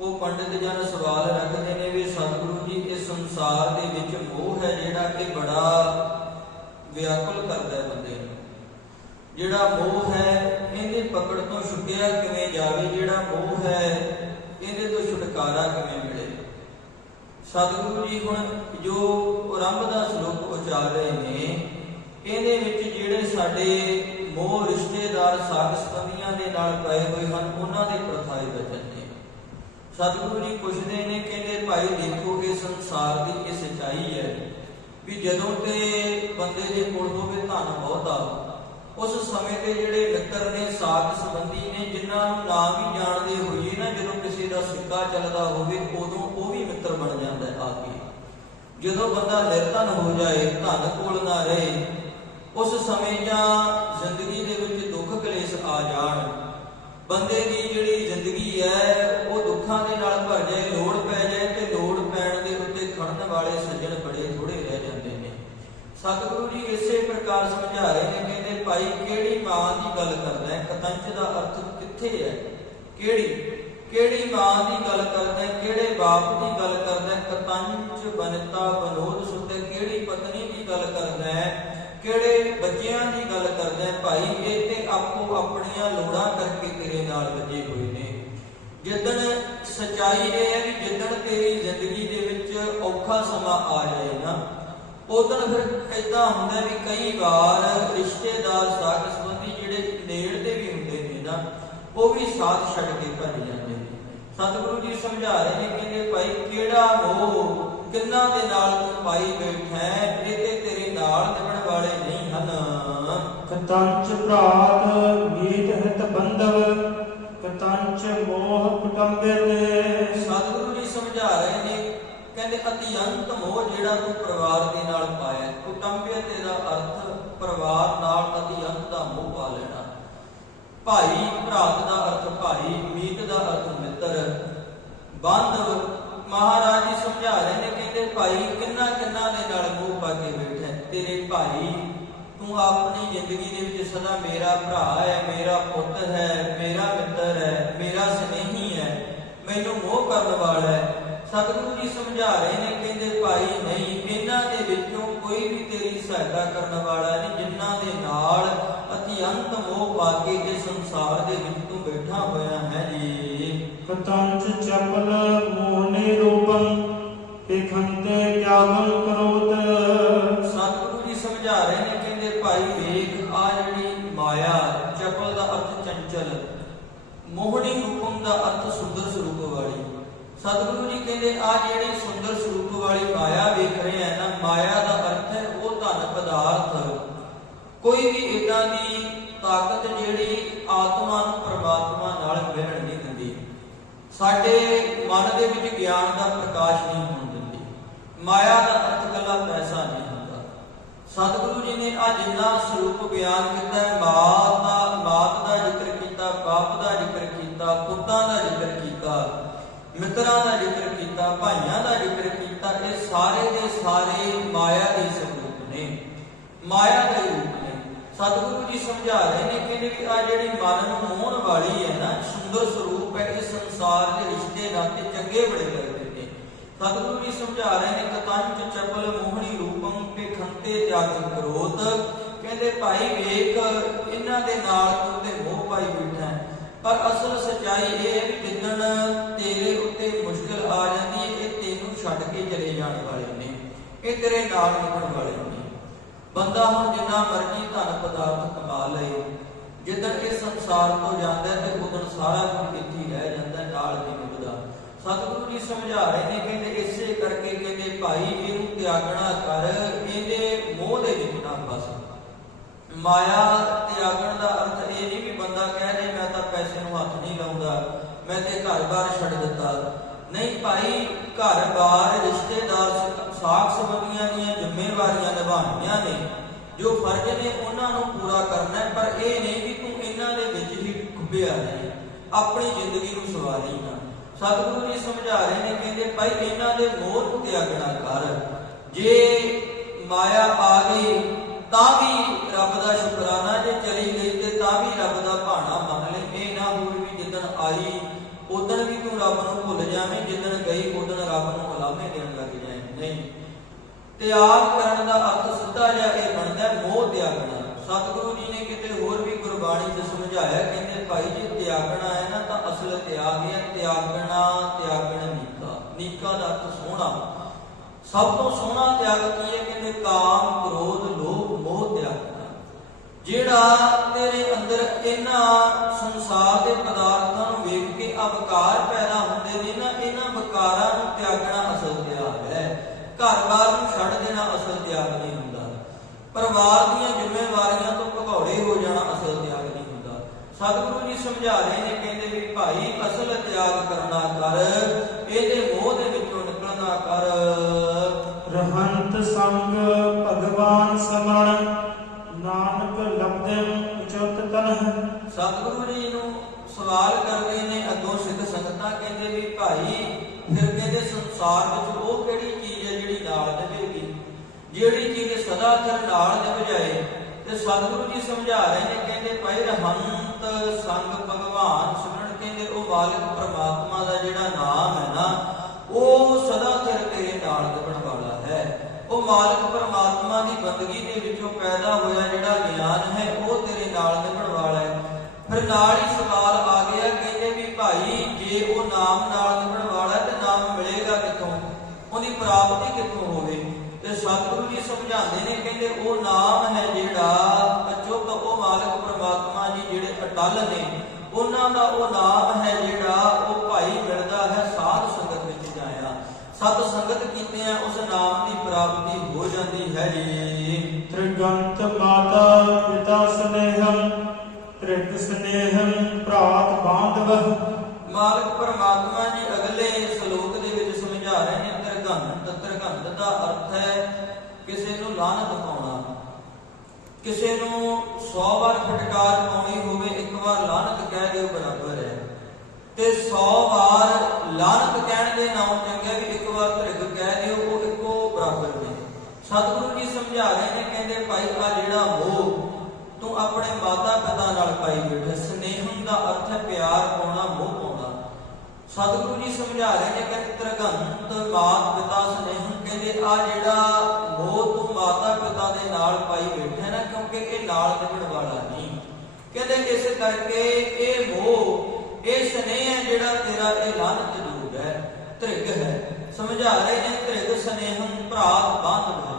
ਉਹ ਪੰਡਿਤ ਜਨ ਸਵਾਲ ਰੱਖਦੇ ਨੇ ਵੀ ਸਤਿਗੁਰੂ ਜੀ ਇਸ ਸੰਸਾਰ ਦੇ ਵਿੱਚ ਮੋਹ ਹੈ ਜਿਹੜਾ ਕਿ ਬੜਾ ਵਿਆਕੁਲ ਕਰਦਾ ਹੈ ਬੰਦੇ ਨੂੰ। ਜਿਹੜਾ ਮੋਹ ਹੈ ਇਹਦੇ ਪਕੜ ਤੋਂ ਛੁੱਟਿਆ ਕਿਵੇਂ ਜਾਵੇ, ਜਿਹੜਾ ਮੋਹ ਹੈ ਇਹਦੇ ਤੋਂ ਛੁਟਕਾਰਾ ਕਿਵੇਂ ਮਿਲੇ। ਸਤਿਗੁਰੂ ਜੀ ਹੁਣ ਜੋ ਆਰੰਭ ਦਾ ਸ਼ਲੋਕ ਉਚਾਰ ਰਹੇ ਨੇ ਇਹਦੇ ਵਿੱਚ ਜਿਹੜੇ ਸਾਡੇ ਮੋਹ ਰਿਸ਼ਤੇਦਾਰ ਸਾਕ ਸੰਬੰਧੀਆਂ ਦੇ ਨਾਲ ਪਏ ਹੋਏ ਹਨ ਉਹਨਾਂ ਦੇ ਪ੍ਰਥਾਏ ਬਚਨ ਨੇ। ਸਤਿਗੁਰੂ ਜੀ ਪੁੱਛਦੇ ਨੇ, ਕਹਿੰਦੇ ਭਾਈ ਦੇਖੋ ਇਹ ਸੰਸਾਰ ਦੀ ਇਹ ਸੱਚਾਈ ਹੈ ਵੀ ਜਦੋਂ ਤੇ ਬੰਦੇ ਦੇ ਕੋਲ ਹੋਵੇ ਧਨ ਬਹੁਤਾ, ਉਸ ਸਮੇਂ ਤੇ ਜਿਹੜੇ ਮਿੱਤਰ ਨੇ ਸਾਕ ਸੰਬੰਧੀ ਨੇ ਜਿਨ੍ਹਾਂ ਨੂੰ ਨਾ ਵੀ ਜਾਣਦੇ ਹੋਈਏ ਨਾ, ਜਦੋਂ ਕਿਸੇ ਦਾ ਸਿੱਕਾ ਚੱਲਦਾ ਹੋਵੇ ਉਦੋਂ ਉਹ ਵੀ ਮਿੱਤਰ ਬਣ ਜਾਂਦਾ ਆ ਕੇ। ਜਦੋਂ ਬੰਦਾ ਨਿਰਧਨ ਹੋ ਜਾਏ, ਧਨ ਕੋਲ ਨਾ ਰਹੇ, ਉਸ ਸਮੇਂ ਜਾਂ ਜ਼ਿੰਦਗੀ ਦੇ ਵਿੱਚ ਦੁੱਖ ਕਲੇਸ਼ ਆ ਜਾਣ, ਬੰਦੇ ਦੀ ਜਿਹੜੀ ਜ਼ਿੰਦਗੀ ਹੈ ਉਹ ਦੁੱਖਾਂ ਦੇ ਨਾਲ ਭਰ ਜਾਏ, ਲੋੜ ਪੈ ਜਾਏ ਤੇ ਲੋੜ ਪੈਣ ਦੇ ਉੱਤੇ ਖੜਨ ਵਾਲੇ ਸੱਜਣ ਬੜੇ ਥੋੜੇ ਰਹਿ ਜਾਂਦੇ ਨੇ। ਸਤਿਗੁਰੂ ਜੀ ਇਸੇ ਪ੍ਰਕਾਰ ਸਮਝਾ ਰਹੇ ਨੇ, ਕਹਿੰਦੇ ਭਾਈ ਕਿਹੜੀ ਮਾਂ ਦੀ ਗੱਲ ਕਰਦਾ ਹੈ, ਕਤੰਚ ਦਾ ਅਰਥ ਕਿੱਥੇ ਹੈ, ਕਿਹੜੀ ਮਾਂ ਦੀ ਗੱਲ ਕਰਦਾ ਹੈ, ਕਿਹੜੇ ਬਾਪ ਦੀ ਗੱਲ ਕਰਦਾ ਹੈ, ਕਤੰਚ ਬਨਤਾ ਬਨੋਦ ਸੁਤੇ, ਕਿਹੜੀ ਪਤਨੀ ਦੀ ਗੱਲ ਕਰਦਾ ਹੈ, ਕਿਹੜੇ ਬੱਚਿਆਂ ਦੀ ਗੱਲ ਕਰਦਾ ਹੈ। ਭਾਈ ਇਹ ਤੇ ਆਪੋ ਆਪਣੀਆਂ ਲੋੜਾਂ ਕਰਕੇ ਤੇਰੇ ਨਾਲ ਲੱਗੇ ਹੋਏ ਨੇ। ਜਿੱਦਣ ਸੱਚਾਈ ਇਹ ਹੈ ਵੀ ਜਿੱਦਣ ਤੇਰੀ ਜ਼ਿੰਦਗੀ ਦੇ ਵਿੱਚ ਔਖਾ ਸਮਾਂ ਆ ਜਾਏ ਨਾ, ਉਦੋਂ ਫਿਰ ਏਦਾਂ ਹੁੰਦਾ ਵੀ ਕਈ ਵਾਰ ਰਿਸ਼ਤੇਦਾਰ ਸਾਕ ਸੰਬੰਧੀ ਜਿਹੜੇ ਨੇੜ ਦੇ ਵੀ ਹੁੰਦੇ ਨੇ ਨਾ, ਉਹ ਵੀ ਸਾਥ ਛੱਡ ਕੇ ਭੱਜ ਜਾਂਦੇ ਨੇ। ਸਤਿਗੁਰੂ ਜੀ ਸਮਝਾ ਰਹੇ ਨੇ, ਕਹਿੰਦੇ ਭਾਈ ਕਿਹੜਾ ਮੋਹ ਕਿੰਨਾ ਦੇ ਨਾਲ ਤੂੰ ਪਾਈ ਬੈਠਾ, ਇਹ ਤੇ ਤੇਰੇ ਨਾਲ ਨਿਭਣ ਵਾਲੇ ਨਹੀਂ ਹਨ। ਕਤੰਚ ਭਰਾਤ ਮੀਤ ਹਿਤ ਬੰਧਵ ਕਤੰਚ ਮੋਹ ਕੁਟੰਬਿਤ। ਸਤਿਗੁਰੂ ਜੀ ਸਮਝਾ ਰਹੇ ਨੇ, ਕਹਿੰਦੇ ਅਤਿਅੰਤ ਮੋਹ ਜਿਹੜਾ ਤੂੰ ਪਰਿਵਾਰ ਦੇ ਨਾਲ ਪਾਇਆ, ਕੁਟੰਬਿਤ ਦਾ ਅਰਥ ਪਰਿਵਾਰ ਨਾਲ ਅਤਿਅੰਤ ਦਾ ਮੋਹ ਪਾ ਲੈਣਾ। ਭਾਈ ਭਰਾਤ ਦਾ ਅਰਥ ਭਾਈ, ਮੀਤ ਦਾ ਅਰਥ ਮਿੱਤਰ, ਬੰਧਵ। ਮਹਾਰਾਜ ਜੀ ਸਮਝਾ ਰਹੇ ਨੇ, ਕਹਿੰਦੇ ਭਾਈ ਕਿੰਨਾ ਦੇ ਨਾਲ ਮੋਹ ਪਾ ਕੇ ਬੈਠਾ ਤੇਰੇ ਭਾਈ। ਤੂੰ ਆਪਣੀ ਜ਼ਿੰਦਗੀ ਦੇ ਵਿੱਚ ਸਦਾ ਮੇਰਾ ਭਰਾ ਹੈ, ਮੇਰਾ ਪੁੱਤ ਹੈ, ਮੇਰਾ ਮਿੱਤਰ ਹੈ, ਮੇਰਾ ਸਨੇਹੀ ਹੈ, ਮੈਨੂੰ ਮੋਹ ਕਰਨ ਵਾਲਾ ਹੈ। ਸਤਿਗੁਰੂ ਜੀ ਸਮਝਾ ਰਹੇ ਨੇ, ਕਹਿੰਦੇ ਭਾਈ ਨਹੀਂ, ਇਹਨਾਂ ਦੇ ਵਿੱਚੋਂ ਕੋਈ ਵੀ ਤੇਰੀ ਸਹਾਇਤਾ ਕਰਨ ਵਾਲਾ ਨਹੀਂ ਜਿਨ੍ਹਾਂ ਦੇ ਨਾਲ ਅਤਿਅੰਤ ਮੋਹ ਪਾ ਕੇ ਇਸ ਸੰਸਾਰ ਦੇ ਵਿੱਚ ਤੂੰ ਬੈਠਾ ਹੋਇਆ ਹੈ ਜੀ। ਕਤੰਚ ਚਪਲ ਮੋਹਨੇ ਰੂਪੰ ਪੇਖੰਤੇ ਤਿਆਗੰ ਕਰੋਤ। ਸਤਿਗੁਰੂ ਜੀ ਸਮਝਾ ਰਹੇ ਨੇ, ਕਹਿੰਦੇ ਭਾਈ ਵੇਖ ਆ ਜਿਹੜੀ ਮਾਇਆ, ਚਪਲ ਦਾ ਅਰਥ ਚੰਚਲ, ਮੋਹਣੀ ਰੂਪਮ ਦਾ ਅਰਥ ਸੁੰਦਰ ਸਰੂਪ ਵਾਲੀ। ਸਤਿਗੁਰੂ ਜੀ ਕਹਿੰਦੇ ਆ ਜਿਹੜੀ ਸੁੰਦਰ ਸਰੂਪ ਵਾਲੀ ਮਾਇਆ ਵੇਖ ਰਹੇ ਆ ਨਾ, ਮਾਇਆ ਦਾ ਅਰਥ ਹੈ ਉਹ ਧਨ ਪਦਾਰਥ। ਕੋਈ ਵੀ ਇਦਾਂ ਦੀ ਤਾਕਤ ਜਿਹੜੀ ਆਤਮਾ ਨੂੰ ਪਰਮਾਤਮਾ ਨਾਲ ਮਿਲਣ ਨਹੀਂ ਦਿੰਦੀ, ਸਾਡੇ ਮਨ ਦੇ ਵਿੱਚ ਗਿਆਨ ਦਾ ਪ੍ਰਕਾਸ਼ ਨਹੀਂ ਹੋਣ ਦਿੰਦੀ। ਮਾਇਆ ਦਾ ਅਰਥ ਕੱਲਾ ਪੈਸਾ ਨਹੀਂ ਹੁੰਦਾ। ਸਤਿਗੁਰੂ ਜੀ ਨੇ ਆ ਜਿੰਨਾ ਸਰੂਪ ਬਿਆਨ ਕੀਤਾ, ਮਾਤ ਦਾ ਜ਼ਿਕਰ ਕੀਤਾ, ਬਾਪ ਦਾ ਜ਼ਿਕਰ ਕੀਤਾ, ਪੁੱਤਾਂ ਦਾ ਜ਼ਿਕਰ ਕੀਤਾ, ਮਿੱਤਰਾਂ ਦਾ ਜ਼ਿਕਰ ਕੀਤਾ, ਭਾਈਆਂ ਦਾ ਜ਼ਿਕਰ ਕੀਤਾ, ਇਹ ਸਾਰੇ ਦੇ ਸਾਰੇ ਮਾਇਆ ਦੇ ਸਰੂਪ ਨੇ, ਮਾਇਆ ਦੇ ਰੂਪ ਨੇ। ਸਤਿਗੁਰੂ ਜੀ ਸਮਝਾ ਰਹੇ ਨੇ, ਕਹਿੰਦੇ ਵੀ ਆ ਜਿਹੜੀ ਮਨ ਨੂੰ ਮੋਹਣ ਵਾਲੀ ਹੈ ਨਾ, ਸੁੰਦਰ ਸਰੂਪ ਹੈ, ਇਸ ਸੰਸਾਰ ਦੇ ਰਿਸ਼ਤੇ ਨਾਤੇ ਚੰਗੇ ਬੜੇ ਲੱਗਦੇ ਨੇ। ਸਤਿਗੁਰੂ ਜੀ ਸਮਝਾ ਰਹੇ ਨੇ, ਕਤੰਚ ਚਪਲ ਮੋਹਣੀ ਰੂਪੰ ਪੇਖੰਤੇ ਤਿਆਗੰ ਕਰੋਤ। ਕਹਿੰਦੇ ਭਾਈ ਵੇਖ ਇਹਨਾਂ ਦੇ ਨਾਲ ਤੂੰ ਤੇ ਮੋਹ ਪਾਈ ਬੈਠਾ ਹੈ, ਪਰ ਅਸਲ ਸੱਚਾਈ ਇਹ ਹੈ ਵੀ ਜਿੱਦਣ ਤੇਰੇ ਉੱਤੇ ਮੁਸ਼ਕਿਲ ਆ ਜਾਂਦੀ ਹੈ, ਇਹ ਤੈਨੂੰ ਛੱਡ ਕੇ ਚਲੇ ਜਾਣ ਵਾਲੇ ਨੇ, ਇਹ ਤੇਰੇ ਨਾਲ ਨਿਭਣ ਵਾਲੇ ਨੇ। ਬੰਦਾ ਹੁਣ ਜਿੰਨਾ ਮਰਜ਼ੀ ਧਨ ਪਦਾਰਥ ਕਮਾ ਲਏ, ਜਿੱਦਣ ਇਹ ਸੰਸਾਰ ਤੋਂ ਜਾਂਦਾ ਤੇ ਉਦੋਂ ਸਾਰਾ ਕੁਝ ਇੱਥੇ ਹੀ ਰਹਿ ਜਾਂਦਾ, ਨਾਲ ਨਹੀਂ ਨਿਭਦਾ। ਸਤਿਗੁਰੂ ਜੀ ਸਮਝਾ ਰਹੇ ਨੇ, ਕਹਿੰਦੇ ਇਸੇ ਕਰਕੇ ਕਹਿੰਦੇ ਭਾਈ ਇਹਨੂੰ ਤਿਆਗਣਾ ਕਰ, ਇਹਦੇ ਮੋਹ ਦੇ ਵਿੱਚ ਨਾ ਫਸ। ਮਾਇਆ ਤਿਆਗਣ ਦਾ ਅਰਥ ਇਹ ਨਹੀਂ ਵੀ ਬੰਦਾ ਕਹਿ ਦੇ ਮੈਂ ਤਾਂ ਪੈਸੇ ਨੂੰ ਹੱਥ ਨਹੀਂ ਲਾਉਂਦਾ, ਮੈਂ ਤੇ ਘਰ-ਬਾਰ ਛੱਡ ਦਿੱਤਾ। ਨਹੀਂ ਭਾਈ, ਘਰ-ਬਾਰ, ਰਿਸ਼ਤੇਦਾਰ, ਸਾਕ ਸੰਬੰਧੀਆਂ ਦੀਆਂ ਜ਼ਿੰਮੇਵਾਰੀਆਂ ਨਿਭਾਉਣੀਆਂ ਨੇ, ਜੋ ਫਰਜ਼ ਨੇ ਉਹਨਾਂ ਨੂੰ ਪੂਰਾ ਕਰਨਾ ਹੈ, ਪਰ ਇਹ ਨਹੀਂ ਵੀ ਤੂੰ ਇਹਨਾਂ ਦੇ ਵਿੱਚ ਹੀ ਡੁੱਬਿਆ ਨਹੀਂ, ਆਪਣੀ ਜ਼ਿੰਦਗੀ ਨੂੰ ਸਵਾਰੀ ਨਾ। ਸਤਿਗੁਰੂ ਜੀ ਸਮਝਾ ਰਹੇ ਨੇ, ਕਹਿੰਦੇ ਭਾਈ ਇਹਨਾਂ ਦੇ ਮੋਹ ਨੂੰ ਤਿਆਗਣਾ ਕਰ। ਜੇ ਮਾਇਆ ਆ ਗਈ ਤਾਂ ਵੀ ਰੱਬ ਦਾ ਸ਼ੁਕਰਾਨਾ, ਜੇ ਚਲੀ ਗਈ ਤੇ ਤਾਂ ਵੀ ਰੱਬ ਦਾ ਭਾਣਾ ਮੰਨ ਲੈ। ਇਹ ਨਾ ਹੋਵੇ ਵੀ ਜਿੱਦਣ ਆਈ ਉਦਣ ਵੀ ਤੂੰ ਰੱਬ ਨੂੰ ਭੁੱਲ ਜਾਵੇਂ, ਜਿੱਦਣ ਗਈ ਉਦਣ ਰੱਬ ਨੂੰ ਉਲਾਮੇ ਦੇਣ ਲੱਗ ਜਾਏ। ਨਹੀਂ, ਤਿਆਗ ਕਰਨ ਦਾ ਅਰਥ ਸਿੱਧਾ ਜਿਹਾ ਇਹ ਬਣਦਾ ਮੋਹ ਤਿਆਗਣਾ। ਸਤਿਗੁਰੂ ਜੀ ਨੇ ਕਿਤੇ ਹੋਰ ਵੀ ਗੁਰਬਾਣੀ 'ਚ ਸਮਝਾਇਆ, ਕਹਿੰਦੇ ਭਾਈ ਜੇ ਤਿਆਗਣਾ ਹੈ ਨਾ ਤਾਂ ਅਸਲ ਤਿਆਗ ਹੈ ਤਿਆਗਣਾ ਨੀਕਾ। ਨੀਕਾ ਦਾ ਅਰਥ ਸੋਹਣਾ। ਸਭ ਤੋਂ ਸੋਹਣਾ ਤਿਆਗ ਕੀ ਹੈ? ਕਹਿੰਦੇ ਕਾਮ, ਕ੍ਰੋਧ, ਲੋਭ, ਮੋਹ ਤਿਆਗਣਾ। ਜਿਹੜਾ ਤੇਰੇ ਅੰਦਰ ਇਹਨਾਂ ਸੰਸਾਰ ਦੇ ਪਦਾਰਥਾਂ ਨੂੰ ਵੇਖ ਕੇ ਅਵਕਾਰ ਪੈਦਾ ਹੁੰਦੇ ਨੇ ਨਾ, ਇਹਨਾਂ ਵਿਕਾਰਾਂ ਨੂੰ ਤਿਆਗਣਾ ਅਸਲ ਤਿਆਗ ਹੈ। ਘਰ-ਬਾਰ ਨੂੰ ਛੱਡ ਦੇਣਾ ਅਸਲ ਤਿਆਗ ਨਹੀਂ ਹੁੰਦਾ। ਪਰਿਵਾਰ ਦੀਆਂ ਜ਼ਿੰਮੇਵਾਰੀਆਂ ਤੋਂ ਭਗੌੜੇ ਹੋ ਜਾਣਾ ਅਸਲ ਤਿਆਗ ਨਹੀਂ ਹੁੰਦਾ। ਸਤਿਗੁਰੂ ਜੀ ਸਮਝਾ ਰਹੇ ਨੇ, ਕਹਿੰਦੇ ਵੀ ਭਾਈ ਅਸਲ ਤਿਆਗ ਕਰਨਾ ਕਰ, ਇਹਦੇ ਮੋਹ ਦੇ ਵਿੱਚੋਂ ਨਿਕਲਣਾ ਕਰ। ਰਹੰਤ ਸੰਗ ਭਗਵਾਨ ਸਮਰਣ, ਨਾਨਕ ਲਬਦਿ ਉਚਤ ਤਨ। ਸਤਿਗੁਰੂ ਜੀ ਨੂੰ ਸਵਾਲ ਕਰਦੇ ਨੇ ਅੱਗੋਂ ਸਿੱਖ ਸੰਗਤਾਂ, ਕਹਿੰਦੇ ਵੀ ਭਾਈ ਫਿਰ ਕਹਿੰਦੇ ਸੰਸਾਰ ਵਿੱਚ ਉਹ ਕਿਹੜੀ ਚੀਜ਼ ਹੈ ਜਿਹੜੀ ਨਾਲ ਨਿਭੇਗੀ, ਜਿਹੜੀ ਚੀਜ਼ ਸਦਾ ਚਿਰ ਨਾਲ ਨਿਭ ਜਾਏ। ਤੇ ਸਤਿਗੁਰੂ ਜੀ ਸਮਝਾ ਰਹੇ ਨੇ, ਕਹਿੰਦੇ ਭਾਈ ਰਹੰਤ ਸੰਗ ਭਗਵਾਨ ਸਿਮਰਨ, ਕਹਿੰਦੇ ਉਹ ਮਾਲਕ ਪ੍ਰਮਾਤਮਾ ਦਾ ਜਿਹੜਾ ਨਾਮ ਹੈ ਨਾ, ਉਹ ਸਦਾ ਚਿਰ ਤੇਰੇ ਨਾਲ ਨਿਭਣ ਵਾਲਾ ਹੈ। ਉਹ ਮਾਲਕ ਪਰਮਾਤਮਾ ਦੀ ਬੰਦਗੀ ਦੇ ਵਿੱਚੋਂ ਪੈਦਾ ਹੋਇਆ ਜਿਹੜਾ ਗਿਆਨ ਹੈ ਉਹ ਤੇਰੇ ਨਾਲ ਨਿਭਣ ਵਾਲਾ ਹੈ। ਫਿਰ ਨਾਲ ਹੀ ਸਵਾਲ ਆ ਗਿਆ, ਕਹਿੰਦੇ ਵੀ ਭਾਈ ਜੇ ਉਹ ਨਾਮ ਨਾਲ ਨਿਭਣ ਵਾਲਾ ਹੈ ਤੇ ਨਾਮ ਮਿਲੇਗਾ ਕਿੱਥੋਂ, ਉਹਦੀ ਪ੍ਰਾਪਤੀ ਕਿੱਥੋਂ ਹੋਵੇ? ਤੇ ਸਤਿਗੁਰੂ ਜੀ ਸਮਝਾਉਂਦੇ ਨੇ, ਕਹਿੰਦੇ ਉਹ ਨਾਮ ਹੈ ਜਿਹੜਾ ਅਚੁੱਤ, ਉਹ ਮਾਲਕ ਪਰਮਾਤਮਾ ਜੀ ਜਿਹੜੇ ਅਟਲ ਨੇ, ਉਹਨਾਂ ਦਾ ਉਹ ਨਾਮ ਹੈ ਜਿਹੜਾ ਉਹ ਭਾਈ ਮਿਲਦਾ ਹੈ ਸਾਧ ਸੰਗਤ ਵਿੱਚ ਜਾਇਆ। ਸਤ ਸੰਗਤ ਕੀਤਿਆਂ ਉਸ ਨਾਮ ਦੀ ਪ੍ਰਾਪਤੀ ਹੋ ਜਾਂਦੀ ਹੈ ਜੀ। ਤ੍ਰਿਗੰਤ ਮਾਤਾ ਪਿਤਾ ਸਨੇਹੰ, ਤ੍ਰਿਗ ਸਨੇਹੰ ਭਰਾਤ ਬਾਂਧਵ। ਮਾਲਕ ਪਰਮਾਤਮਾ ਜੀ ਅਗਲੇ ਸ਼ਲੋਕ ਦੇ ਵਿੱਚ ਸਮਝਾ ਰਹੇ ਨੇ, ਤ੍ਰਿਗੰਤ ਦਾ ਅਰਥ ਹੈ ਕਿਸੇ ਨੂੰ ਲਾਹਨਤ ਪਾਉਣਾ। ਕਿਸੇ ਨੂੰ 100 ਵਾਰ ਫਟਕਾਰ ਪਾਉਣੀ ਹੋਵੇ, ਇੱਕ ਵਾਰ ਲਾਹਨਤ ਕਹਿ ਦਿਓ ਬਰਾਬਰ ਹੈ। ਤੇ 100 ਵਾਰ ਲਾਹਨਤ ਕਹਿਣ ਦੇ ਨਾਲੋਂ ਚੰਗਾ ਵੀ ਇੱਕ ਵਾਰ ਤ੍ਰਿਗ ਕਹਿ ਦਿਓ, ਉਹ ਇੱਕੋ ਬਰਾਬਰ ਨੇ। ਸਤਿਗੁਰੂ ਜੀ ਸਮਝਾ ਰਹੇ ਨੇ, ਕਹਿੰਦੇ ਭਾਈ ਆ ਜਿਹੜਾ ਮੋਹ ਤੂੰ ਆਪਣੇ ਮਾਤਾ ਪਿਤਾ ਨਾਲ ਪਾਈ ਬੈਠਾ। ਸਨੇਹਮ ਦਾ ਅਰਥ ਹੈ ਪਿਆਰ ਪਾਉਣਾ, ਮੋਹ ਪਾਉਣਾ। ਸਤਿਗੁਰੂ ਜੀ ਸਮਝਾ ਰਹੇ ਨੇ, ਕਹਿੰਦੇ ਤ੍ਰਿਗੰਤ ਮਾਤ ਪਿਤਾ ਸਨੇਹਮ, ਕਹਿੰਦੇ ਆ ਜਿਹੜਾ ਮੋਹ ਤੂੰ ਮਾਤਾ ਪਿਤਾ ਦੇ ਨਾਲ ਪਾਈ ਬੈਠਾ ਨਾ, ਕਿਉਂਕਿ ਇਹ ਨਾਲ ਨਿਭਣ ਵਾਲਾ ਨਹੀਂ। ਕਹਿੰਦੇ ਇਸ ਕਰਕੇ ਇਹ ਮੋਹ, ਇਹ ਸਨੇਹ ਹੈ ਜਿਹੜਾ ਤੇਰਾ, ਇਹ ਲਾਹਨਤ ਜਰੂਰ ਹੈ, ਤ੍ਰਿਗ ਹੈ। ਸਮਝਾ ਰਹੇ ਨੇ, ਤ੍ਰਿਗ ਸਨੇਹਮ ਭਰਾਤ ਬਾਂਧਵ।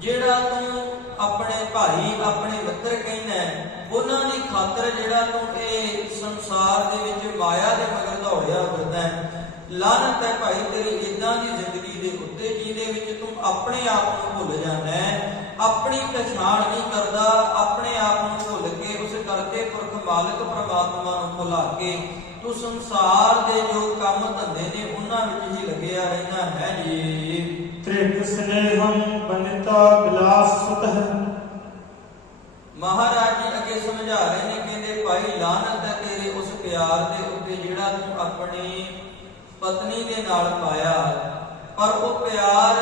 ਜਿਹੜਾ ਤੂੰ ਆਪਣੇ ਭਾਈ ਆਪਣੇ ਮਿੱਤਰ ਕਹਿੰਦਾ, ਉਹਨਾਂ ਦੀ ਖਾਤਰ ਜਿਹੜਾ ਤੂੰ ਇਹ ਸੰਸਾਰ ਦੇ ਵਿੱਚ ਮਾਇਆ ਦੇ ਮਗਰ ਦੌੜਿਆ ਫਿਰਦਾ ਹੈ। ਲਾਹਨਤ ਹੈ ਭਾਈ ਤੇਰੀ ਇਦਾਂ ਦੀ ਜ਼ਿੰਦਗੀ ਦੇ ਉੱਤੇ ਜਿਹਦੇ ਵਿੱਚ ਤੂੰ ਆਪਣੇ ਆਪ ਨੂੰ ਭੁੱਲ ਜਾਂਦਾ ਹੈ, ਆਪਣੀ ਪਛਾਣ ਨਹੀਂ ਕਰਦਾ, ਆਪਣੇ ਆਪ ਨੂੰ ਭੁੱਲ ਕੇ ਉਸ ਕਰਕੇ ਪੁਰਖ ਮਾਲਕ ਪ੍ਰਮਾਤਮਾ ਨੂੰ ਭੁਲਾ ਕੇ ਤੂੰ ਸੰਸਾਰ ਦੇ ਜੋ ਕੰਮ ਧੰਦੇ ਨੇ ਉਹਨਾਂ ਵਿੱਚ ਹੀ ਲੱਗਿਆ ਰਹਿਣਾ ਹੈ ਜੀ। ਤ੍ਰਿਗ ਸਨੇਹੰ ਬਨਿਤਾ ਬਿਲਾਸ ਸੁਤਹ। ਮਹਾਰਾਜ ਜੀ ਅੱਗੇ ਸਮਝਾ ਰਹੇ ਨੇ, ਕਹਿੰਦੇ ਭਾਈ ਲਾਹਨਤ ਹੈ ਤੇਰੇ ਉਸ ਪਿਆਰ ਦੇ ਉੱਤੇ ਜਿਹੜਾ ਤੂੰ ਆਪਣੀ ਪਤਨੀ ਦੇ ਨਾਲ ਪਾਇਆ, ਪਰ ਉਹ ਪਿਆਰ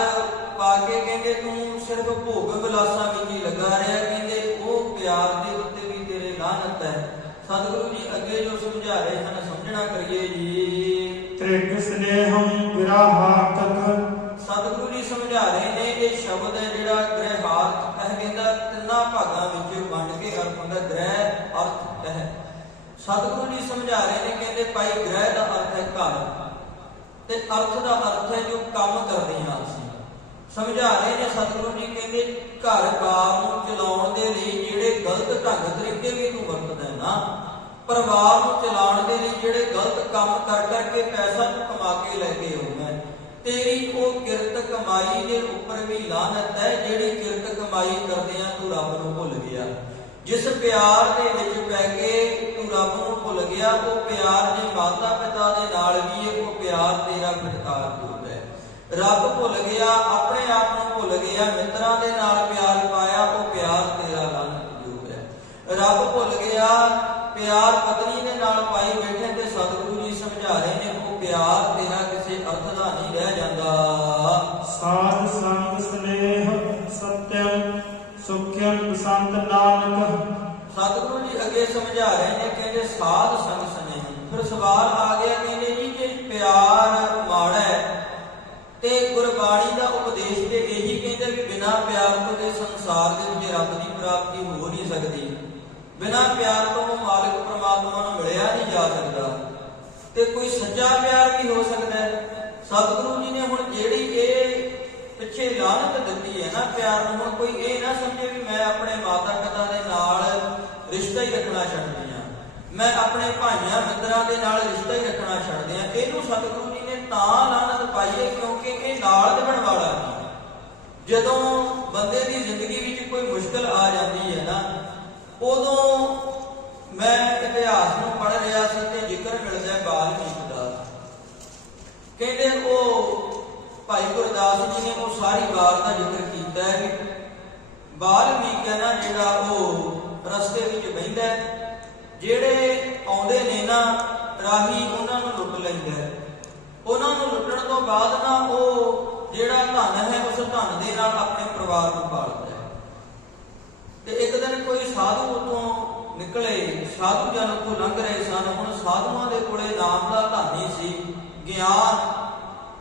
ਪਾ ਕੇ ਕਹਿੰਦੇ ਤੂੰ ਸਿਰਫ ਭੋਗ ਵਿਲਾਸਾਂ ਵਿੱਚ ਹੀ ਲੱਗਾ ਰਿਹਾ। ਕਹਿੰਦੇ ਉਹ ਪਿਆਰ ਦੇ ਉੱਤੇ ਵੀ ਤੇਰੇ ਲਾਹਨਤ ਹੈ। ਸਤਿਗੁਰੂ ਜੀ ਅੱਗੇ ਜੋ ਸਮਝਾ ਰਹੇ ਹਨ ਸਮਝਣਾ ਕਰੀਏ ਜੀ। ਤ੍ਰਿਗ ਸਨੇਹੰ ਵਿਰਾਹਾਰਥਕ। ਸਤਿਗੁਰੂ ਜੀ ਸਮਝਾ ਰਹੇ ਨੇ, ਇਹ ਸ਼ਬਦ ਹੈ ਜਿਹੜਾ ਗ੍ਰਹਿਆਰਥ ਹੈ, ਕਹਿੰਦਾ ਤਿੰਨਾਂ ਭਾਗਾਂ ਵਿੱਚ ਵੰਡ ਕੇ ਅਰਥ ਹੁੰਦਾ। ਗ੍ਰਹਿ ਅਰਥ ਹੈ। ਸਤਿਗੁਰੂ ਜੀ ਸਮਝਾ ਰਹੇ ਨੇ, ਕਹਿੰਦੇ ਭਾਈ ਗ੍ਰਹਿ ਦਾ ਅਰਥ ਹੈ ਘਰ, ਤੇ ਅਰਥ ਦਾ ਅਰਥ ਹੈ ਜੋ ਕੰਮ ਕਰਦੇ ਹਾਂ ਅਸੀਂ। ਸਮਝਾ ਰਹੇ ਨੇ ਸਤਿਗੁਰੂ ਜੀ, ਕਹਿੰਦੇ ਘਰ-ਬਾਰ ਨੂੰ ਚਲਾਉਣ ਦੇ ਲਈ ਜਿਹੜੇ ਗਲਤ ਢੰਗ ਤਰੀਕੇ ਵੀ ਤੂੰ ਵਰਤਦਾ ਹੈ ਨਾ, ਪਰਿਵਾਰ ਨੂੰ ਚਲਾਉਣ ਦੇ ਲਈ ਜਿਹੜੇ ਗਲਤ ਕੰਮ ਕਰ ਕਰਕੇ ਪੈਸਾ ਤੂੰ ਕਮਾ ਕੇ ਲੈ ਕੇ ਆਉਂਦਾ, ਤੇਰੀ ਉਹ ਕਿਰਤ ਕਮਾਈ ਦੇ ਉੱਪਰ ਵੀ ਲਾਹਨਤ ਹੈ ਜਿਹੜੀ ਕਿਰਤ ਕਮਾਈ ਕਰਦਿਆਂ ਤੂੰ ਰੱਬ ਨੂੰ ਭੁੱਲ ਗਿਆ। ਜਿਸ ਪਿਆਰ ਦੇ ਵਿੱਚ ਪੈ ਕੇ ਤੂੰ ਰੱਬ ਨੂੰ ਭੁੱਲ ਗਿਆ, ਉਹ ਪਿਆਰ ਜੇ ਮਾਤਾ ਪਿਤਾ ਦੇ ਨਾਲ ਵੀ ਹੈ, ਉਹ ਪਿਆਰ ਤੇਰਾ ਫਿਟਕਾਰ ਜੋਗ ਹੈ। ਰੱਬ ਭੁੱਲ ਗਿਆ, ਆਪਣੇ ਆਪ ਨੂੰ ਭੁੱਲ ਗਿਆ, ਮਿੱਤਰਾਂ ਦੇ ਨਾਲ ਪਿਆਰ ਪਾਇਆ, ਉਹ ਪਿਆਰ ਤੇਰਾ ਲਾਹਨਤ ਜੋਗ ਹੈ। ਰੱਬ ਭੁੱਲ ਗਿਆ, ਪਿਆਰ ਪਤਨੀ ਦੇ ਨਾਲ ਪਾਈ ਬੈਠੇ ਤੇ ਸਤਿਗੁਰੂ ਜੀ ਸਮਝਾ ਰਹੇ ਨੇ ਉਹ ਪਿਆਰ ਤੇਰਾ ਕਿਸੇ ਅਰਥ ਦਾ ਨਹੀਂ ਰਹਿ ਜਾਂਦਾ। ਸਾਧ ਸੰਗ ਸਨੇਹ ਸਤਿਅਮ ਸੁਖਿਅਮ ਬਸੰਤ ਨਾਨਕ। ਸਤਿਗੁਰੂ ਜੀ ਅੱਗੇ ਸਮਝਾ ਰਹੇ ਨੇ, ਕਹਿੰਦੇ ਸਾਧ ਸੰਗ ਸਨੇਹ। ਫਿਰ ਸਵਾਲ ਆ ਗਿਆ, ਕਹਿੰਦੇ ਜੀ ਜੇ ਪਿਆਰ ਮਾੜਾ ਹੈ ਤੇ ਗੁਰਬਾਣੀ ਦਾ ਉਪਦੇਸ਼ ਤੇ ਇਹੀ ਕਹਿੰਦਾ ਵੀ ਬਿਨਾਂ ਪਿਆਰ ਤੋਂ ਤੇ ਸੰਸਾਰ ਦੇ ਵਿੱਚ ਰੱਬ ਦੀ ਪ੍ਰਾਪਤੀ ਹੋ ਨਹੀਂ ਸਕਦੀ, ਬਿਨਾਂ ਪਿਆਰ ਤੋਂ ਉਹ ਮਾਲਕ ਪ੍ਰਮਾਤਮਾ ਨੂੰ ਮਿਲਿਆ ਨਹੀਂ ਜਾ ਸਕਦਾ, ਤੇ ਕੋਈ ਸੱਚਾ ਪਿਆਰ ਵੀ ਹੋ ਸਕਦਾ ਹੈ। ਸਤਿਗੁਰੂ ਜੀ ਨੇ ਹੁਣ ਜਿਹੜੀ ਇਹ ਪਿੱਛੇ ਲਾਹਨਤ ਦਿੱਤੀ ਹੈ ਨਾ ਪਿਆਰ ਨੂੰ, ਹੁਣ ਕੋਈ ਇਹ ਨਾ ਸਮਝੇ ਵੀ ਮੈਂ ਆਪਣੇ ਮਾਤਾ ਪਿਤਾ ਦੇ ਨਾਲ ਰਿਸ਼ਤਾ ਹੀ ਰੱਖਣਾ ਛੱਡਦੀ ਹਾਂ, ਮੈਂ ਆਪਣੇ ਭਾਈਆਂ ਮਿੱਤਰਾਂ ਦੇ ਨਾਲ ਰਿਸ਼ਤਾ ਹੀ ਰੱਖਣਾ ਛੱਡਦੇ ਹਾਂ। ਇਹਨੂੰ ਸਤਿਗੁਰੂ ਜੀ ਨੇ ਤਾਂ ਲਾਹਨਤ ਪਾਈ ਹੈ ਕਿਉਂਕਿ ਇਹ ਨਾਲ ਦੇਣ ਵਾਲਾ ਨਹੀਂ। ਜਦੋਂ ਬੰਦੇ ਦੀ ਜ਼ਿੰਦਗੀ ਵਿੱਚ ਕੋਈ ਮੁਸ਼ਕਲ ਆ ਜਾਂਦੀ ਹੈ ਨਾ, ਉਦੋਂ ਮੈਂ ਇਤਿਹਾਸ ਨੂੰ ਪੜ੍ਹ ਰਿਹਾ ਸੀ ਤੇ ਜ਼ਿਕਰ ਮਿਲਦਾ ਬਾਲਮੀਕ ਦਾ। ਕਹਿੰਦੇ ਉਹ ਭਾਈ ਗੁਰਦਾਸ ਜੀ ਨੇ ਉਹ ਸਾਰੀ ਵਾਰ ਦਾ ਜ਼ਿਕਰ ਕੀਤਾ ਹੈ ਕਿ ਬਾਲਮੀਕ ਹੈ ਨਾ ਜਿਹੜਾ ਉਹ ਰਸਤੇ ਵਿੱਚ ਬਹਿੰਦਾ, ਜਿਹੜੇ ਆਉਂਦੇ ਨੇ ਨਾ ਰਾਹੀ ਉਹਨਾਂ ਨੂੰ ਲੁੱਟ ਲੈਂਦਾ। ਉਹਨਾਂ ਨੂੰ ਲੁੱਟਣ ਤੋਂ ਬਾਅਦ ਨਾ ਉਹ ਜਿਹੜਾ ਧਨ ਹੈ ਉਸ ਧਨ ਦੇ ਨਾਲ ਆਪਣੇ ਪਰਿਵਾਰ ਨੂੰ ਪਾਲਦਾ ਹੈ। ਤੇ ਇੱਕ ਦਿਨ ਕੋਈ ਸਾਧੂ ਉਤੋਂ ਨਿਕਲੇ, ਸਾਧੂ ਜਨ ਉੱਥੋਂ ਲੰਘ ਰਹੇ ਸਨ। ਹੁਣ ਸਾਧੂਆਂ ਦੇ ਕੋਲੇ ਨਾਮ ਦਾ ਧਨ ਹੀ ਸੀ, ਗਿਆਨ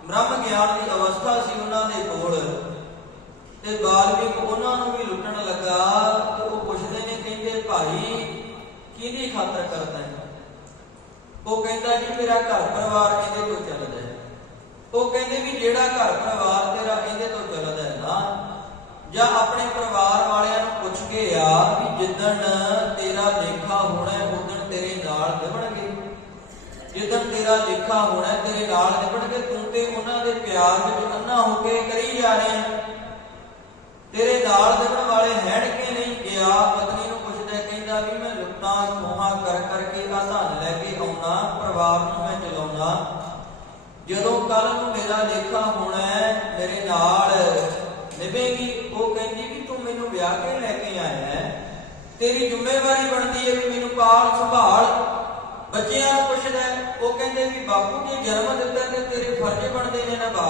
ਬ੍ਰਹਮ ਗਿਆਨ ਦੀ ਅਵਸਥਾ ਸੀ ਉਹਨਾਂ ਦੇ ਕੋਲ। ਤੇ ਬਾਲਮੀਕ ਉਹਨਾਂ ਨੂੰ ਵੀ ਲੁੱਟਣ ਲੱਗਾ ਤੇ ਉਹ ਪੁੱਛਦੇ ਨੇ, ਕਹਿੰਦੇ ਭਾਈ ਕਿਹਦੀ ਖਾਤਰ ਕਰਦਾ ਹੈ? ਉਹ ਕਹਿੰਦਾ ਜੀ ਮੇਰਾ ਘਰ ਪਰਿਵਾਰ ਇਹਦੇ ਤੋਂ ਚੱਲਦਾ ਹੈ। ਉਹ ਕਹਿੰਦੇ ਵੀ ਜਿਹੜਾ ਘਰ ਪਰਿਵਾਰ ਤੇਰਾ ਇਹਦੇ ਤੋਂ ਚੱਲਦਾ ਹੈ ਨਾ, ਜਾਂ ਆਪਣੇ ਪਰਿਵਾਰ ਵਾਲਿਆਂ ਨੂੰ ਪੁੱਛ ਕੇ ਆ ਵੀ ਜਿੱਦਣ ਤੇਰਾ ਲੇਖਾ ਹੋਣਾ ਉਦਣ ਤੇਰੇ ਨਾਲ ਨਿਭਣਗੇ, ਜਿੱਦਣ ਤੇਰਾ ਲੇਖਾ ਹੋਣਾ ਤੇਰੇ ਨਾਲ ਨਿਭਣਗੇ। ਤੂੰ ਤੇ ਉਹਨਾਂ ਦੇ ਪਿਆਰ ਵਿੱਚ ਅੰਨਾ ਹੋ ਕੇ ਕਰੀ ਜਾ ਰਹੇ ਆ, ਤੇਰੇ ਨਾਲ ਨਿਭਣ ਵਾਲੇ ਹੈਣ ਕੇ ਨਹੀਂ। ਗਿਆ ਪਤਨੀ ਨੂੰ ਪੁੱਛਦਾ, ਕਹਿੰਦਾ ਵੀ ਮੈਂ ਲੁੱਟਾਂ ਖੋਹਾਂ ਕਰ ਕਰਕੇ ਆ ਧਨ ਲੈ ਕੇ ਆਉਣਾ, ਪਰਿਵਾਰ ਨੂੰ ਮੈਂ ਚਲਾਉਣਾ, ਜਦੋਂ ਕੱਲ ਨੂੰ ਮੇਰਾ ਲੇਖਾ ਹੋਣਾ ਮੇਰੇ ਨਾਲ ਨਿਭੇਗੀ। ਉਹ ਕਹਿੰਦੀ ਵੀ ਤੂੰ ਮੈਨੂੰ ਵਿਆਹ ਕੇ ਲੈ ਕੇ ਆਇਆ ਹੈ, ਤੇਰੀ ਜ਼ਿੰਮੇਵਾਰੀ ਬਣਦੀ ਹੈ ਵੀ ਮੈਨੂੰ ਪਾਲ ਸੰਭਾਲ। ਬੱਚਿਆਂ ਨੂੰ ਪੁੱਛਦਾ, ਉਹ ਕਹਿੰਦੇ ਵੀ ਬਾਪੂ ਜੇ ਜਨਮ ਦਿੱਤਾ ਤੇ ਤੇਰੇ ਫਰਜ਼ ਬਣਦੇ ਨੇ ਨਿਭਾ,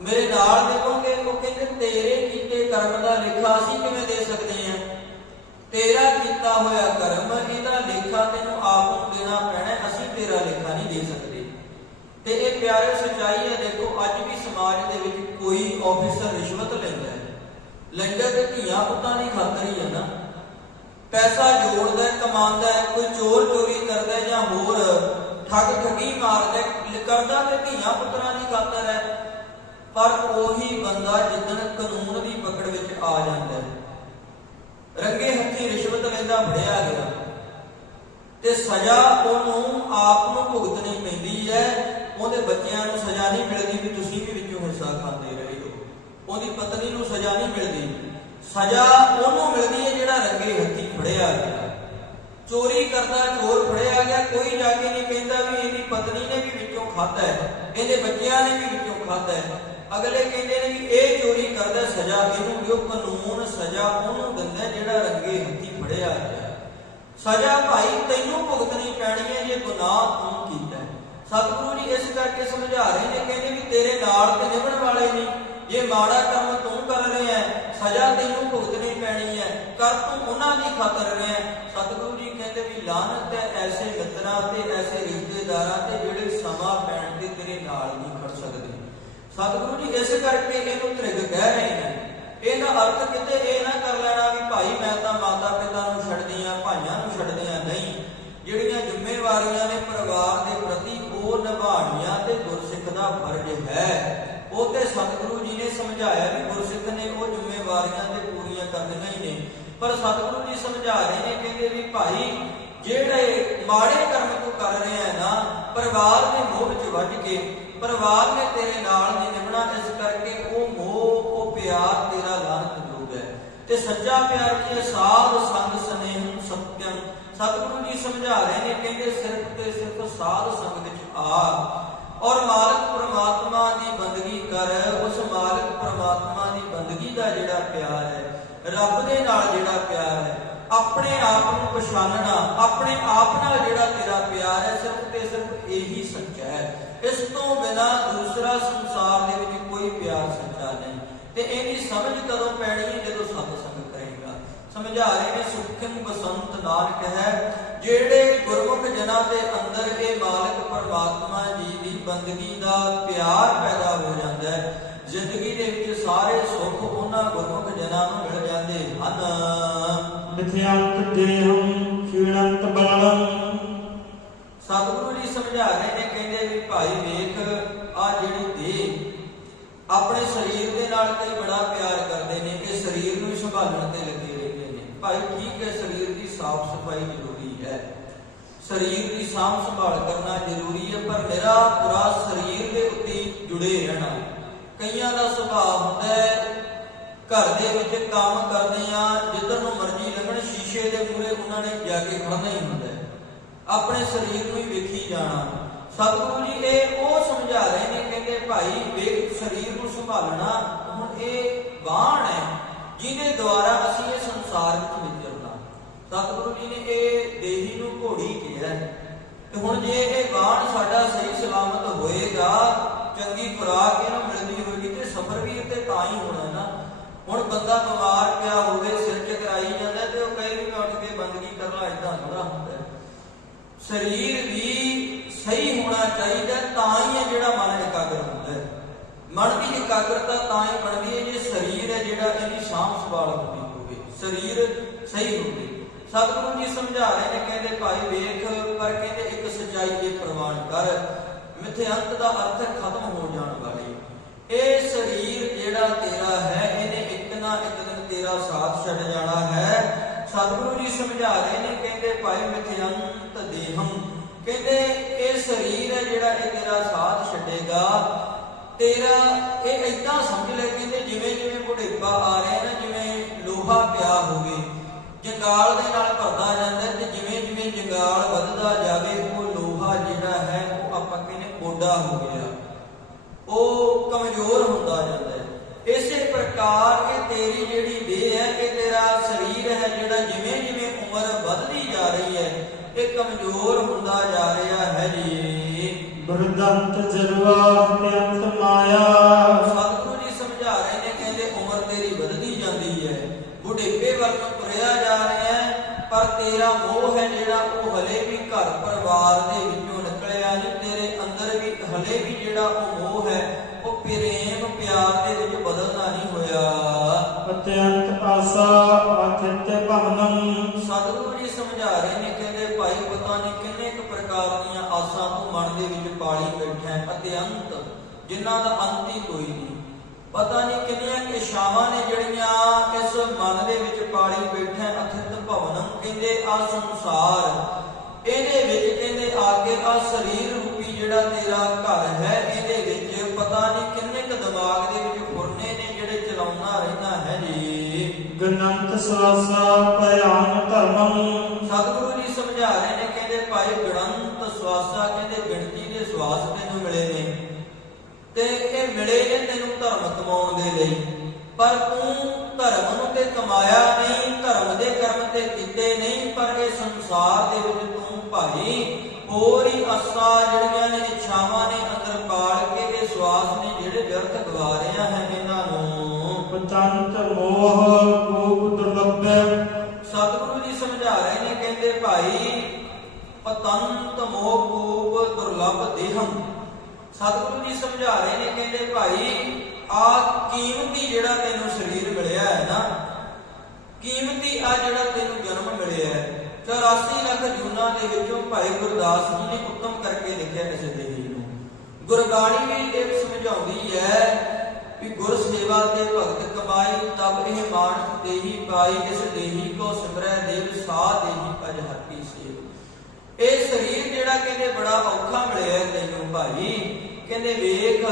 ਮੇਰੇ ਨਾਲ ਨਿਭੋਗੇ। ਉਹ ਕਹਿੰਦੇ ਤੇਰੇ ਕੀਤੇ ਕਰਮ ਦਾ ਲੇਖਾ ਅਸੀਂ ਕਿਵੇਂ ਦੇ ਸਕਦੇ ਹਾਂ? ਤੇਰਾ ਕੀਤਾ ਹੋਇਆ ਕਰਮ ਇਹਦਾ ਲੇਖਾ ਤੈਨੂੰ ਆਪ ਨੂੰ ਦੇਣਾ ਪੈਣਾ, ਅਸੀਂ ਤੇਰਾ ਲੇਖਾ ਨਹੀਂ ਦੇ ਸਕਦੇ। ਤੇ ਇਹ ਪਿਆਰੇ ਸੱਚਾਈ ਹੈ। ਦੇਖੋ ਅੱਜ ਵੀ ਸਮਾਜ ਦੇ ਵਿੱਚ ਕੋਈ ਆਫੀਸਰ ਰਿਸ਼ਵਤ ਲੈਂਦਾ ਤੇ ਧੀਆਂ ਪੁੱਤਾਂ ਦੀ ਖਾਤਰ ਹੀ ਹੈ ਨਾ, ਪੈਸਾ ਜੋੜਦਾ ਕਮਾਉਂਦਾ, ਕੋਈ ਚੋਰ ਚੋਰੀ ਕਰਦਾ ਜਾਂ ਹੋਰ ਠੱਗੀ ਮਾਰਦਾ ਕਰਦਾ ਤੇ ਧੀਆਂ ਪੁੱਤਰਾਂ ਦੀ ਖਾਤਰ ਹੈ। ਪਰ ਉਹੀ ਬੰਦਾ ਜਿੱਦਣ ਕਾਨੂੰਨ ਦੀ ਪਕੜ ਵਿੱਚ ਆ ਜਾਂਦਾ ਹੈ, ਰੰਗੇ ਹੱਥੀਂ ਰਿਸ਼ਵਤ ਲੈਂਦਾ ਫੜਿਆ ਗਿਆ ਤੇ ਸਜ਼ਾ ਉਹਨੂੰ ਆਪ ਨੂੰ ਭੁਗਤਣੀ ਪੈਂਦੀ ਹੈ। ਉਹਦੇ ਬੱਚਿਆਂ ਨੂੰ ਸਜ਼ਾ ਨਹੀਂ ਮਿਲਦੀ ਵੀ ਤੁਸੀਂ ਵੀ ਵਿੱਚੋਂ ਹਿੱਸਾ ਖਾਂਦੇ ਰਹੇ ਹੋ, ਉਹਦੀ ਪਤਨੀ ਨੂੰ ਸਜ਼ਾ ਨਹੀਂ ਮਿਲਦੀ, ਸਜ਼ਾ ਉਹਨੂੰ ਮਿਲਦੀ ਹੈ ਜਿਹੜਾ ਰੰਗੇ ਹੱਥੀਂ ਫੜਿਆ ਗਿਆ। ਚੋਰੀ ਕਰਦਾ ਚੋਰ ਫੜਿਆ ਗਿਆ, ਕੋਈ ਜਾ ਕੇ ਨਹੀਂ ਕਹਿੰਦਾ ਵੀ ਇਹਦੀ ਪਤਨੀ ਨੇ ਵੀ ਵਿੱਚੋਂ ਖਾਧਾ ਹੈ, ਇਹਦੇ ਬੱਚਿਆਂ ਨੇ ਵੀ ਵਿੱਚੋਂ ਖਾਧਾ ਹੈ। ਅਗਲੇ ਕਹਿੰਦੇ ਨੇ ਵੀ ਇਹ ਚੋਰੀ ਕਰਦਾ, ਸਜ਼ਾ ਇਹਨੂੰ ਦਿਓ। ਕਾਨੂੰਨ ਸਜ਼ਾ ਉਹਨੂੰ ਦਿੰਦਾ ਜਿਹੜਾ ਰੰਗੇ ਹੱਥੀਂ ਫੜਿਆ ਗਿਆ। ਸਜ਼ਾ ਭਾਈ ਤੈਨੂੰ ਭੁਗਤਣੀ ਪੈਣੀ ਹੈ ਜੇ ਗੁਨਾਹ ਤੂੰ ਕੀਤਾ। ਸਤਿਗੁਰੂ ਜੀ ਇਸ ਕਰਕੇ ਸਮਝਾ ਰਹੇ ਨੇ, ਕਹਿੰਦੇ ਵੀ ਤੇਰੇ ਨਾਲ ਤੇ ਨਿਭਣ ਵਾਲੇ ਨਹੀਂ, ਜੇ ਮਾੜਾ ਕੰਮ ਤੂੰ ਕਰ ਰਿਹਾ ਹੈ ਸਜ਼ਾ ਤੈਨੂੰ ਭੁਗਤਣੀ ਪੈਣੀ ਹੈ, ਕਰ ਤੂੰ ਉਹਨਾਂ ਦੀ ਖਾਤਰ ਰਿਹਾ। ਸਤਿਗੁਰੂ ਜੀ ਕਹਿੰਦੇ ਵੀ ਲਾਹਨਤ ਹੈ ਐਸੇ ਮਿੱਤਰਾਂ ਤੇ ਐਸੇ ਰਿਸ਼ਤੇਦਾਰਾਂ ਤੇ ਜਿਹੜੇ ਸਮਾਂ ਪੈਣ ਤੇ ਤੇਰੇ ਨਾਲ ਨਹੀਂ ਖੜ ਸਕਦੇ। ਸਤਿਗੁਰੂ ਜੀ ਇਸ ਕਰਕੇ ਇਹਨੂੰ ਤ੍ਰਿਗ ਕਹਿ ਰਹੇ ਨੇ। ਇਹਦਾ ਅਰਥ ਕਿਤੇ ਇਹ ਨਾ ਕਰ ਲੈਣਾ ਵੀ ਭਾਈ ਮੈਂ ਤਾਂ ਮਾਤਾ ਪਿਤਾ ਨੂੰ ਛੱਡਦੀ ਹਾਂ, ਭਾਈਆਂ ਨੂੰ ਛੱਡਦੀ ਹਾਂ, ਨਹੀਂ। ਜਿਹੜੀਆਂ ਜ਼ਿੰਮੇਵਾਰੀਆਂ ਨੇ ਪਰਿਵਾਰ ਦੇ ਪ੍ਰਤੀ ਉਹ ਨਿਭਾਉਣੀਆਂ ਤੇ ਗੁਰਸਿੱਖ ਦਾ ਫਰਜ਼ ਹੈ। ਉਹ ਤੇ ਸਤਿਗੁਰੂ ਜੀ ਨੇ ਸਮਝਾਇਆ ਵੀ ਗੁਰਸਿੱਖ ਨੇ ਉਹ ਜ਼ਿੰਮੇਵਾਰੀਆਂ ਤੇ ਪੂਰੀਆਂ ਕਰਨੀਆਂ ਹੀ ਨੇ। ਪਰ ਸਤਿਗੁਰੂ ਜੀ ਸਮਝਾ ਰਹੇ ਨੇ, ਕਹਿੰਦੇ ਵੀ ਭਾਈ ਜਿਹੜੇ ਮਾੜੇ ਕਰਮ ਤੂੰ ਕਰ ਰਿਹਾ ਹੈ ਨਾ, ਪਰਿਵਾਰ ਦੇ ਮੋਹ ਵਿੱਚ ਵੱਜ ਕੇ ਪਰਿਵਾਰ ਨੇ ਤੇਰੇ ਨਾਲ ਨਹੀਂ ਨਿਭਣਾ, ਇਸ ਕਰਕੇ ਉਹ ਮੋਹ ਉਹ ਪਿਆਰ ਤੇਰਾ ਲਾਹਨਤਯੋਗ ਹੈ। ਤੇ ਸੱਚਾ ਪਿਆਰ ਕੀ ਹੈ? ਸਾਧ ਸੰਗ ਸਨੇਹ ਸਤਿਅਮ। ਸਤਿਗੁਰੂ ਜੀ ਸਮਝਾ ਰਹੇ ਨੇ, ਕਹਿੰਦੇ ਸਿਰਫ ਤੇ ਸਿਰਫ ਸਾਧ ਸੰਗ ਵਿੱਚ ਆ ਔਰ ਮਾਲਕ ਪ੍ਰਮਾਤਮਾ ਦੀ ਬੰਦਗੀ ਕਰ। ਉਸ ਮਾਲਕ ਪ੍ਰਮਾਤਮਾ ਦੀ ਬੰਦਗੀ ਦਾ ਜਿਹੜਾ ਪਿਆਰ ਹੈ, ਰੱਬ ਦੇ ਨਾਲ ਜਿਹੜਾ ਪਿਆਰ ਹੈ, ਆਪਣੇ ਆਪ ਨੂੰ ਪਛਾਣਨਾ, ਆਪਣੇ ਆਪ ਨਾਲ ਜਿਹੜਾ ਤੇਰਾ ਪਿਆਰ ਹੈ ਸਿਰਫ ਤੇ ਸਿਰਫ ਇਹੀ ਸੱਚਾ ਹੈ। ਇਸ ਤੋਂ ਬਿਨਾਂ ਦੂਸਰਾ ਸੰਸਾਰ ਦੇ ਵਿੱਚ ਕੋਈ ਪਿਆਰ ਸੱਚਾ ਨਹੀਂ। ਤੇ ਇਹਦੀ ਸਮਝ ਕਦੋਂ ਪੈਣੀ ਹੈ? ਜਦੋਂ ਸਤ ਸੰਗ ਕਰੇਗਾ। ਸਮਝਾ ਰਹੇ ਨੇ ਸੁਖਨ ਬਸੰਤ ਨਾਨਕ ਹੈ, ਜਿਹੜੇ ਗੁਰਮੁਖ ਜਨਾਂ ਦੇ ਅੰਦਰ ਇਹ ਮਾਲਕ ਪਰਮਾਤਮਾ ਜੀ ਦੀ ਬੰਦਗੀ ਦਾ ਪਿਆਰ ਪੈਦਾ ਹੋ ਜਾਂਦਾ ਹੈ। ਜ਼ਿੰਦਗੀ ਦੇ ਵਿੱਚ ਸਾਰੇ ਸੁੱਖ ਉਹਨਾਂ ਗੁਰਮੁਖ ਜਨਾਂ ਨੂੰ ਮਿਲ ਜਾਂਦੇ ਹਨ। ਮਿਥਿਅੰਤ ਦੇਹੰ ਖੀਣੰਤ ਬਲੰ। ਸਤਿਗੁਰੂ ਜੀ ਸਮਝਾ ਰਹੇ ਨੇ, ਕਹਿੰਦੇ ਵੀ ਭਾਈ ਵੇਖ ਆ ਜਿਹੜੀ ਦੇਹ ਆਪਣੇ ਸਰੀਰ ਦੇ ਨਾਲ ਕਈ ਬੜਾ ਪਿਆਰ ਕਰਦੇ ਨੇ, ਇਹ ਸਰੀਰ ਨੂੰ ਸੰਭਾਲਣ ਤੇ ਲੱਗੇ ਰਹਿੰਦੇ ਨੇ। ਭਾਈ ਠੀਕ ਹੈ, ਸਰੀਰ ਦੀ ਸਾਫ਼ ਸਫਾਈ ਜ਼ਰੂਰੀ ਹੈ, ਸਰੀਰ ਦੀ ਸਾਂਭ ਸੰਭਾਲ ਕਰਨਾ ਜ਼ਰੂਰੀ ਹੈ, ਪਰ ਮੇਰਾ ਪੂਰਾ ਸਰੀਰ ਦੇ ਉੱਤੇ ਜੁੜੇ ਰਹਿਣਾ। ਕਈਆਂ ਦਾ ਸੁਭਾਅ ਹੁੰਦਾ ਹੈ ਘਰ ਦੇ ਵਿੱਚ ਕੰਮ ਕਰਦੇ ਆ, ਜਿੱਧਰ ਨੂੰ ਮਰਜ਼ੀ ਲੰਘਣ ਸ਼ੀਸ਼ੇ ਦੇ ਮੂਹਰੇ ਉਹਨਾਂ ਨੇ ਜਾ ਕੇ ਖੜਨਾ ਹੀ ਹੁੰਦਾ ਹੈ, ਆਪਣੇ ਸਰੀਰ ਨੂੰ ਹੀ ਵੇਖੀ ਜਾਣਾ। ਸਤਿਗੁਰੂ ਜੀ ਇਹ ਉਹ ਸਮਝਾ ਰਹੇ ਨੇ, ਕਹਿੰਦੇ ਭਾਈ ਵੇਖ ਸਰੀਰ ਨੂੰ ਸੰਭਾਲਣਾ ਹੁਣ ਇਹ ਬਾਣ ਹੈ ਜਿਹਦੇ ਦੁਆਰਾ ਅਸੀਂ ਇਹ ਸੰਸਾਰ ਵਿੱਚ ਵਿਚਰਨਾ। ਸਤਿਗੁਰੂ ਜੀ ਨੇ ਇਹ ਦੇਹੀ ਨੂੰ ਘੋੜੀ ਕਿਹਾ, ਤੇ ਹੁਣ ਜੇ ਇਹ ਬਾਣ ਸਾਡਾ ਸਹੀ ਸਲਾਮਤ ਹੋਏਗਾ, ਚੰਗੀ ਖੁਰਾਕ ਇਹਨੂੰ ਮਿਲਦੀ ਹੋਏਗੀ, ਤੇ ਸਫਰ ਵੀ ਇੱਥੇ ਤਾਂ ਹੀ ਹੋਣਾ ਨਾ। ਹੁਣ ਬੰਦਾ ਬਿਮਾਰ ਪਿਆ ਹੋਵੇ, ਸਿਰ ਚਕਰਾਈ ਜਾਂਦਾ, ਤੇ ਉਹ ਕਹੇ ਵੀ ਮੈਂ ਉੱਠ ਕੇ ਬੰਦਗੀ ਕਰ ਲਾ, ਏਦਾਂ ਥੋੜਾ ਹੁੰਦਾ। ਸਰੀਰ ਵੀ ਸਹੀ ਹੋਣਾ ਚਾਹੀਦਾ, ਤਾਂ ਹੀ ਹੈ ਜਿਹੜਾ ਮਨ ਇਕਾਗਰ ਹੁੰਦਾ ਹੈ। ਮਨ ਦੀ ਇਕਾਗਰਤਾ ਤਾਂ ਹੀ ਬਣਦੀ ਹੈ ਜੇ ਸਰੀਰ ਹੈ ਜਿਹੜਾ ਇਹਦੀ ਸਾਂਭ ਸੰਭਾਲ ਹੁੰਦੀ ਹੋਵੇ, ਸਰੀਰ ਸਹੀ ਹੋਵੇ। ਸਤਿਗੁਰੂ ਜੀ ਸਮਝਾ ਰਹੇ ਨੇ, ਕਹਿੰਦੇ ਭਾਈ ਵੇਖ, ਪਰ ਕਹਿੰਦੇ ਇੱਕ ਸੱਚਾਈ ਇਹ ਪ੍ਰਵਾਨ ਕਰ, ਮਿਥਿਅੰਤ ਦਾ ਅਰਥ ਖਤਮ ਹੋ ਜਾਣ ਵਾਲੀ। ਇਹ ਸਰੀਰ ਜਿਹੜਾ ਤੇਰਾ ਹੈ ਇਹਨੇ ਇੱਕ ਨਾ ਇੱਕ ਦਿਨ ਤੇਰਾ ਸਾਥ ਛੱਡ ਜਾਣਾ ਹੈ। ਸਤਿਗੁਰੂ ਜੀ ਸਮਝਾ ਰਹੇ ਨੇ, ਕਹਿੰਦੇ ਭਾਈ ਮਿਥਿਅੰਤ ਦੇਹੰ, ਕਹਿੰਦੇ ਇਹ ਸਰੀਰ ਹੈ ਜਿਹੜਾ ਇਹ ਤੇਰਾ ਸਾਥ ਛੱਡੇਗਾ। ਤੇਰਾ ਇਹ ਏਦਾਂ ਸਮਝ ਲੈ, ਕਹਿੰਦੇ ਜਿਵੇਂ ਜਿਵੇਂ ਬੁਢੇਪਾ ਆ ਰਿਹਾ ਨਾ, ਜਿਵੇਂ ਲੋਹਾ ਪਿਆ ਹੋਵੇ ਜੰਗਾਲ ਦੇ ਨਾਲ ਭਰਦਾ ਜਾਂਦਾ, ਤੇ ਜਿਵੇਂ ਜਿਵੇਂ ਜੰਗਾਲ ਵੱਧਦਾ ਜਾਵੇ ਉਹ ਲੋਹਾ ਜਿਹੜਾ ਹੈ ਉਹ ਆਪਾਂ ਕਹਿੰਦੇ ਗੋਡਾ ਹੋ ਗਿਆ, ਉਹ ਕਮਜ਼ੋਰ ਹੁੰਦਾ ਜਾਂਦਾ ਹੈ। ਇਸੇ ਪ੍ਰਕਾਰ ਇਹ ਤੇਰੀ ਜਿਹੜੀ ਦੇਹ ਹੈ, ਇਹ ਤੇਰਾ ਸਰੀਰ ਹੈ ਜਿਹੜਾ ਜਿਵੇਂ ਜਿਵੇਂ ਉਮਰ ਵੱਧਦੀ ਜਾ ਰਹੀ ਹੈ ਇਹ ਕਮਜ਼ੋਰ ਹੁੰਦਾ ਜਾ ਰਿਹਾ ਹੈ ਜੀ। ਬਰਦੰਤ ਜਰਵਾ ਅਤਿਅੰਤ ਮਾਇਆ। ਸਤਿਗੁਰੂ ਜੀ ਸਮਝਾ ਰਹੇ ਨੇ, ਕਹਿੰਦੇ ਉਮਰ ਤੇਰੀ ਵੱਧਦੀ ਜਾਂਦੀ ਹੈ, ਬੁਢੇਪੇ ਵੱਲ ਨੂੰ ਤੁਰਿਆ ਜਾ ਰਿਹਾ ਹੈ, ਪਰ ਤੇਰਾ ਮੋਹ ਹੈ ਜਿਹੜਾ ਉਹ ਹਲੇ ਵੀ ਘਰ ਪਰਿਵਾਰ ਦੇ ਵਿੱਚੋਂ ਨਿਕਲਿਆ ਨਹੀਂ। ਤੇਰੇ ਅੰਦਰ ਵੀ ਹਲੇ ਵੀ ਜਿਹੜਾ ਉਹ ਮੋਹ ਹੈ ਉਹ ਪ੍ਰੇਮ ਪਿਆਰ ਦੇ ਵਿੱਚ ਬਦਲਣਾ ਨਹੀਂ ਹੋਇਆ। ਅਤਿਅੰਤ ਆਸਾ ਅਤਿਤ ਭਵਨੰ। ਸਤਿਗੁਰੂ ਜੀ ਸਮਝਾ ਰਹੇ ਨੇ, ਕਹਿੰਦੇ ਭਾਈ ਪਤਾ ਨਹੀਂ ਕਿੰਨੇ ਕੁ ਪ੍ਰਕਾਰ ਦੀਆਂ ਆਸਾਂ ਤੂੰ ਮਨ ਦੇ ਵਿੱਚ ਪਾਲੀ ਬੈਠਾ ਹੈ, ਅਤਿਅੰਤ, ਜਿਨ੍ਹਾਂ ਦਾ ਅੰਤ ਹੀ ਕੋਈ ਨਹੀਂ। ਪਤਾ ਨਹੀਂ ਕਿੰਨੀਆਂ ਕਿ ਇਛਾਵਾਂ ਨੇ ਜਿਹੜੀਆਂ ਇਸ ਮਨ ਦੇ ਵਿੱਚ ਪਾਲੀ ਬੈਠਾ ਹੈ। ਅਤਿਤ ਭਵਨੰ, ਕਹਿੰਦੇ ਆ ਸੰਸਾਰ, ਇਹਦੇ ਵਿੱਚ ਕਹਿੰਦੇ ਆ ਕੇ ਆ ਸਰੀਰ ਰੂਪੀ ਜਿਹੜਾ ਤੇਰਾ ਘਰ ਹੈ, ਇਹਦੇ ਵਿੱਚ ਪਤਾ ਨਹੀਂ ਕਿੰਨੇ ਕੁ ਦਿਮਾਗ ਦੇ ਵਿੱਚ ਫੁਰਨੇ ਨੇ ਜਿਹੜੇ ਚਲਾਉਣਾ ਰਹਿਣਾ ਹੈ ਜੀ। ਗਨੰਤ ਸਵਾਸਾ ਭਿਆਨ ਧਰਮੰ। ਸਤਿਗੁਰੂ ਜੀ ਸਮਝਾ ਰਹੇ ਨੇ, ਕਹਿੰਦੇ ਭਾਈ ਗਣੰਤ ਸਵਾਸਾ, ਕਹਿੰਦੇ ਗਿਣਤੀ ਦੇ ਸਵਾਸ ਤੈਨੂੰ ਮਿਲੇ ਨੇ, ਤੇ ਇਹ ਮਿਲੇ ਨੇ ਤੈਨੂੰ ਧਰਮ ਕਮਾਉਣ ਦੇ ਲਈ, ਪਰ ਤੂੰ ਧਰਮ ਨੂੰ ਤੇ ਕਮਾਇਆ ਨਹੀਂ, ਧਰਮ ਦੇ ਕਰਮ ਤੇ ਕੀਤੇ ਨਹੀਂ, ਪਰ ਇਹ ਸੰਸਾਰ ਦੇ ਵਿੱਚ ਤੂੰ ਭਾਈ ਹੋਰ ਹੀ ਆਸਾਂ ਜਿਹੜੀਆਂ ਨੇ ਇੱਛਾਵਾਂ ਨੇ ਅੰਦਰ ਪਾਲ ਕੇ ਇਹ ਸਵਾਸ ਨੇ ਜਿਹੜੇ ਵਿਅਰਥ ਗਵਾ ਰਿਹਾ ਹੈ ਇਹਨਾਂ ਨੂੰ। ਪਤੰਤ ਮੋਹ ਰੂਪ ਦੁਰਲੱਭ। ਸਤਿਗੁਰੂ ਜੀ ਸਮਝਾ ਰਹੇ ਨੇ, ਕਹਿੰਦੇ ਭਾਈ ਪਤੰਤ ਮੋਹ ਰੂਪ ਦੁਰਲੱਭ ਦੇਹੰ। ਸਤਿਗੁਰੂ ਜੀ ਸਮਝਾ ਰਹੇ ਨੇ, ਕਹਿੰਦੇ ਭਾਈ ਆ ਕੀਮਤੀ ਜਿਹੜਾ ਤੈਨੂੰ ਸਰੀਰ ਮਿਲਿਆ ਹੈ ਨਾ, ਕੀਮਤੀ ਆ ਜਿਹੜਾ ਤੈਨੂੰ ਜਨਮ ਮਿਲਿਆ ਹੈ, 84 ਲੱਖ ਜੂਨਾਂ ਦੇ ਵਿੱਚੋਂ ਭਾਈ ਗੁਰਦਾਸ ਜੀ ਨੇ ਉੱਤਮ ਕਰਕੇ ਲਿਖਿਆ ਇਸ ਦੇਹੀ ਨੂੰ। ਗੁਰਬਾਣੀ ਵੀ ਇਹ ਸਮਝਾਉਂਦੀ ਹੈ ਵੀ ਗੁਰ ਸੇਵਾ ਤੇ ਭਗਤ ਕਮਾਈ, ਤਬ ਇਹ ਮਾਨਸ ਦੇਹੀ ਪਾਈ, ਇਸ ਦੇਹੀ ਕੋ ਸਿਮਰੈ ਦੇਵ ਸਾ ਦੇਹੀ ਭਜ ਹਰਿ ਕੀ ਸੇਵ। ਇਹ ਸਰੀਰ ਜਿਹੜਾ ਕਹਿੰਦੇ ਬੜਾ ਔਖਾ ਮਿਲਿਆ ਤੈਨੂੰ ਭਾਈ, ਕਹਿੰਦੇ ਵੇਖ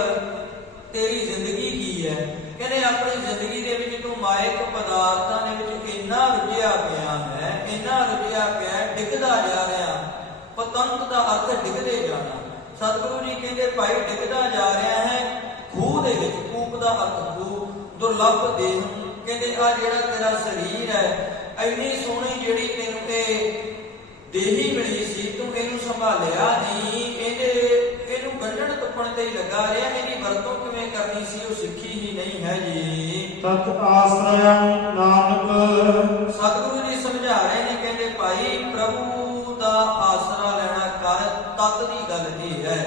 ਤੇਰੀ ਜ਼ਿੰਦਗੀ ਕੀ ਹੈ। ਕਹਿੰਦੇ ਆਪਣੀ ਜ਼ਿੰਦਗੀ ਦੇ ਵਿੱਚ ਤੂੰ ਮਾਇਕ ਪਦਾਰਥਾਂ ਦੇ ਵਿੱਚ ਇੰਨਾ ਰੁੱਝਿਆ ਪਿਆ ਹੈ, ਇੰਨਾ ਰੁੱਝਿਆ ਪਿਆ, ਡਿੱਗਦਾ ਜਾ ਰਿਹਾ। ਪਤੰਤ ਦਾ ਅਰਥ ਡਿੱਗਦੇ ਜਾਣਾ। ਸਤਿਗੁਰੂ ਜੀ ਕਹਿੰਦੇ ਭਾਈ ਡਿੱਗਦਾ ਜਾ ਰਿਹਾ ਹੈ ਖੂਹ ਦੇ ਵਿੱਚ, ਕੂਪ ਦਾ ਅਰਥ ਖੂਹ, ਦੁਰਲੱਭ ਦੇਹ। ਕਹਿੰਦੇ ਆ ਜਿਹੜਾ ਤੇਰਾ ਸਰੀਰ ਹੈ ਇੰਨੀ ਸੋਹਣੀ ਜਿਹੜੀ ਤੈਨੂੰ ਇਹ ਦੇਹੀ ਮਿਲੀ ਸੀ, ਤੂੰ ਇਹਨੂੰ ਸੰਭਾਲਿਆ ਨਹੀਂ, ਇਹਨੂੰ ਗੰਢਣ ਤੁੱਪਣ ਤੇ ਹੀ ਲੱਗਾ ਰਿਹਾ, ਇਹਦੀ ਵਰਤੋਂ ਕਿਵੇਂ ਕਰਨੀ ਸੀ ਉਹ ਸਿੱਖੀ ਹੀ ਨਹੀਂ ਹੈ ਜੀ। ਤਤ ਆਸਰਯੰ ਨਾਨਕ। ਸਤਿਗੁਰੂ ਜੀ ਸਮਝਾ ਰਹੇ ਨੇ, ਕਹਿੰਦੇ ਭਾਈ ਪ੍ਰਭੂ ਦਾ ਆਸਰਾ ਲੈਣਾ ਕਰ। ਤਤ ਦੀ ਗੱਲ ਇਹ ਹੈ,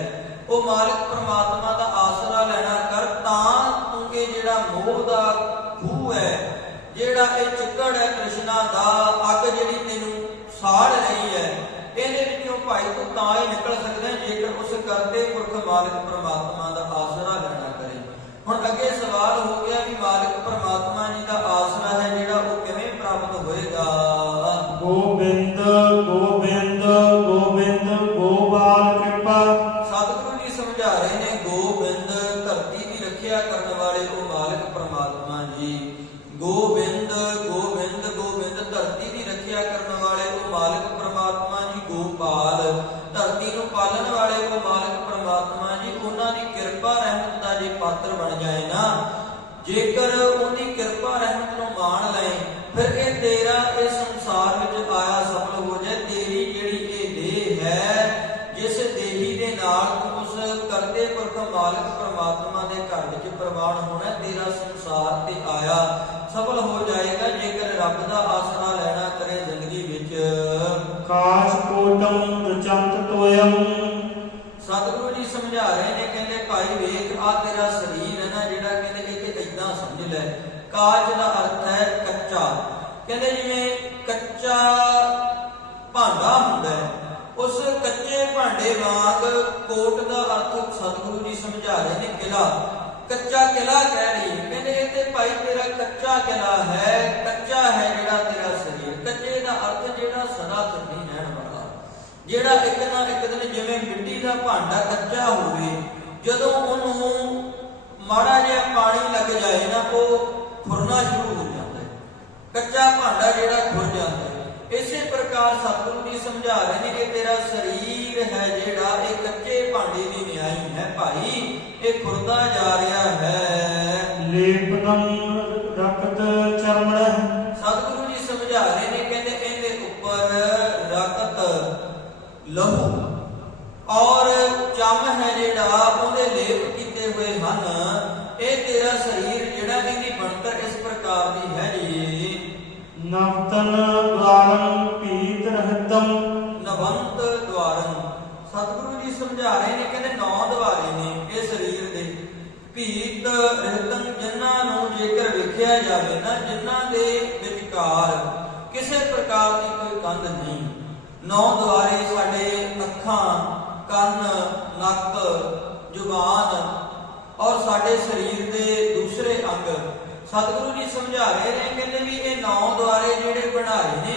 ਉਹ ਮਾਲਕ ਪ੍ਰਮਾਤਮਾ ਦਾ ਆਸਰਾ ਲੈਣਾ ਕਰ, ਤਾਂ ਤੂੰ ਇਹ ਜਿਹੜਾ ਮੋਹ ਦਾ ਖੂਹ ਹੈ, ਜਿਹੜਾ ਇਹ ਚਿੱਕੜ ਹੈ ਤ੍ਰਿਸ਼ਨਾ ਦਾ, ਅੱਗ ਜਿਹੜੀ ਤੈਨੂੰ ਸਾੜ ਰਹੀ ਹੈ, ਇਹਦੇ ਵਿੱਚੋਂ ਭਾਈ ਤੂੰ ਤਾਂ ਹੀ ਨਿਕਲ ਸਕਦਾ ਜੇਕਰ ਉਸ ਕਰਤੇ ਪੁਰਖ ਮਾਲਕ ਪ੍ਰਮਾਤਮਾ ਦਾ ਆਸਰਾ ਲੈਣਾ ਕਰੇ। ਹੁਣ ਅੱਗੇ ਸਵਾਲ ਹੋ ਗਿਆ ਵੀ ਮਾਲਕ ਪ੍ਰਮਾਤਮਾ ਜੀ ਦਾ ਆਸਰਾ ਹੈ ਜਿਹੜਾ ਉਹ ਕਿਵੇਂ ਪ੍ਰਾਪਤ ਹੋਏਗਾ? ਗੋਬਿੰਦ ਗੋਬਿੰਦ ਗੋਬਿੰਦ ਗੋਪਾਲ ਕਿਰਪਾ। ਸਤਿਗੁਰੂ ਜੀ ਸਮਝਾ ਰਹੇ ਨੇ, ਗੋਬਿੰਦ ਧਰਤੀ ਦੀ ਰੱਖਿਆ ਕਰਨ ਵਾਲੇ ਉਹ ਮਾਲਕ ਪ੍ਰਮਾਤਮਾ ਜੀ। ਗੋਬਿੰਦ ਗੋਬਿੰਦ ਗੋਬਿੰਦ ਧਰਤੀ ਦੀ ਰੱਖਿਆ ਕਰਨ ਵਾਲੇ ਉਹ ਮਾਲਕ ਪ੍ਰਮਾਤਮਾ ਜੀ। ਗੋਪਾਲ ਧਰਤੀ ਨੂੰ ਪਾਲਣ ਵਾਲੇ ਉਹ ਮਾਲਕ ਪ੍ਰਮਾਤਮਾ ਜੀ। ਉਹਨਾਂ ਦੀ ਕਿਰਪਾ ਰਹਿਮਤ ਦਾ ਜੇ ਪਾਤਰ ਬਣ ਜਾਏ ਨਾ, ਜੇਕਰ ਉਹਦੀ ਕਿਰਪਾ ਰਹਿਮਤ ਨੂੰ ਮਾਣ ਲਏ, ਫਿਰ ਇਹ ਤੇਰਾ ਇਸ ਸੰਸਾਰ ਵਿੱਚ ਆਇਆ ਸਫਲ ਹੋ ਜਾਏ। ਤੇਰੀ ਜਿਹੜੀ ਇਹ ਦੇਹ ਹੈ, ਜਿਸ ਦੇਹੀ ਦੇ ਨਾਲ ਤੂੰ ਉਸ ਕਰਤੇ ਪੁਰਖ ਮਾਲਕ ਪ੍ਰਮਾਤਮਾ ਦੇ ਘਰ ਵਿੱਚ ਪ੍ਰਵਾਨ ਹੋਣਾ, ਤੇਰਾ ਸੰਸਾਰ ਤੇ ਆਇਆ ਸਫਲ ਹੋ ਜਾਏਗਾ ਜੇਕਰ ਰੱਬ ਦਾ ਆਸਰਾ ਲੈਣਾ ਕਰੇ ਜ਼ਿੰਦਗੀ ਵਿੱਚ। ਕਾਚ ਕੋਟਮ ਰਚੰਤ ਤੋਯਮ। ਸਤਿਗੁਰੂ ਜੀ ਸਮਝਾ ਰਹੇ ਨੇ, ਕਹਿੰਦੇ ਭਾਈ ਵੇਖ ਆ ਤੇਰਾ ਸਰੀਰ ਹੈ ਨਾ ਜਿਹੜਾ, ਕਹਿੰਦੇ ਇਹ ਏਦਾਂ ਸਮਝ ਲੈ। ਕਾਚ ਦਾ ਅਰਥ ਹੈ ਕੱਚਾ। ਕਹਿੰਦੇ ਜਿਵੇਂ ਕੱਚਾ ਭਾਂਡਾ ਹੁੰਦਾ ਹੈ, ਉਸ ਕੱਚੇ ਭਾਂਡੇ ਵਾਂਗ ਕੋਟ ਦਾ ਅਰਥ ਸਤਿਗੁਰੂ ਜੀ ਸਮਝਾ ਰਹੇ ਨੇ ਕਿਲਾ। ਕੱਚਾ ਕਿਲਾ ਕਹਿ ਰਹੀ ਹੈ, ਕਹਿੰਦੇ ਇਹ ਤੇ ਭਾਈ ਤੇਰਾ ਕੱਚਾ ਕਿਲਾ ਹੈ, ਕੱਚਾ ਹੈ ਜਿਹੜਾ ਤੇਰਾ ਸਰੀਰ। ਕੱਚੇ ਦਾ ਅਰਥ ਜਿਹੜਾ ਸਦਾ ਨਹੀਂ ਰਹਿਣ ਵਾਲਾ, ਜਿਹੜਾ ਇੱਕ ਨਾ ਇੱਕ ਦਿਨ, ਜਿਵੇਂ ਮਿੱਟੀ ਦਾ ਭਾਂਡਾ ਕੱਚਾ ਹੋਵੇ, ਜਦੋਂ ਉਹਨੂੰ ਮਾੜਾ ਜਿਹਾ ਪਾਣੀ ਲੱਗ ਜਾਏ ਨਾ, ਉਹ ਖੁਰਨਾ ਸ਼ੁਰੂ ਹੋ ਜਾਂਦਾ ਹੈ। ਕੱਚਾ ਭਾਂਡਾ ਜਿਹੜਾ ਖੁਰ ਜਾਂਦਾ ਹੈ। ਇਸੇ ਪ੍ਰਕਾਰ ਸਤਿਗੁਰੂ ਜੀ ਸਮਝਾ ਰਹੇ ਨੇ, ਇਹ ਤੇਰਾ ਸਰੀਰ ਹੈ ਜਿਹੜਾ, ਇਹ ਕੱਚੇ ਭਾਂਡੇ ਦੀ ਨਿਆਈ ਹੈ ਭਾਈ, ਇਹ ਖੁਰਦਾ ਜਾ ਰਿਹਾ ਹੈ। ਲੇਪਨੰ ਰਕਤ ਚਰਮਣ। ਸਤਿਗੁਰੂ ਜੀ ਸਮਝਾ ਰਹੇ ਨੇ, ਕਹਿੰਦੇ ਇਹਦੇ ਉੱਪਰ ਰਕਤ ਲਹੂ ਔਰ ਚਮ ਹੈ ਜਿਹੜਾ, ਉਹਦੇ ਲੇਪ ਕੀਤੇ ਹੋਏ ਹਨ। ਇਹ ਤੇਰਾ ਸਰੀਰ ਜਿਹੜਾ, ਇਹਦੀ ਬਣਤਰ ਇਸ ਪ੍ਰਕਾਰ ਦੀ ਹੈ ਜੀ। ਨਵਤਨ ਦਵਾਰੰ ਪੀਤ ਰਹਿਤਮ। ਨਵੰਤ ਦਵਾਰੰ। ਸਤਿਗੁਰੂ ਜੀ ਸਮਝਾ ਰਹੇ ਨੇ, ਕਹਿੰਦੇ 9 ਦਵਾਰੇ ਨੇ ਇਹ ਸਰੀਰ ਦੇ। ਭੀਤ ਰਹਿਤਮ, ਜਿਨ੍ਹਾਂ ਨੂੰ ਜੇਕਰ ਵੇਖਿਆ ਜਾਵੇ ਨਾ, ਜਿਨ੍ਹਾਂ ਦੇ ਵਿਚਕਾਰ ਕਿਸੇ ਪ੍ਰਕਾਰ ਦੀ ਕੋਈ ਕੰਧ ਨਹੀਂ। 9 ਦਵਾਰੇ ਸਾਡੇ ਅੱਖਾਂ, ਕੰਨ, ਨੱਕ, ਜ਼ੁਬਾਨ ਔਰ ਸਾਡੇ ਸਰੀਰ ਦੇ ਦੂਸਰੇ ਅੰਗ। ਸਤਿਗੁਰੂ ਜੀ ਸਮਝਾ ਰਹੇ ਨੇ, ਕਹਿੰਦੇ ਵੀ ਇਹ 9 ਦੁਆਰੇ ਜਿਹੜੇ ਬਣਾਏ ਨੇ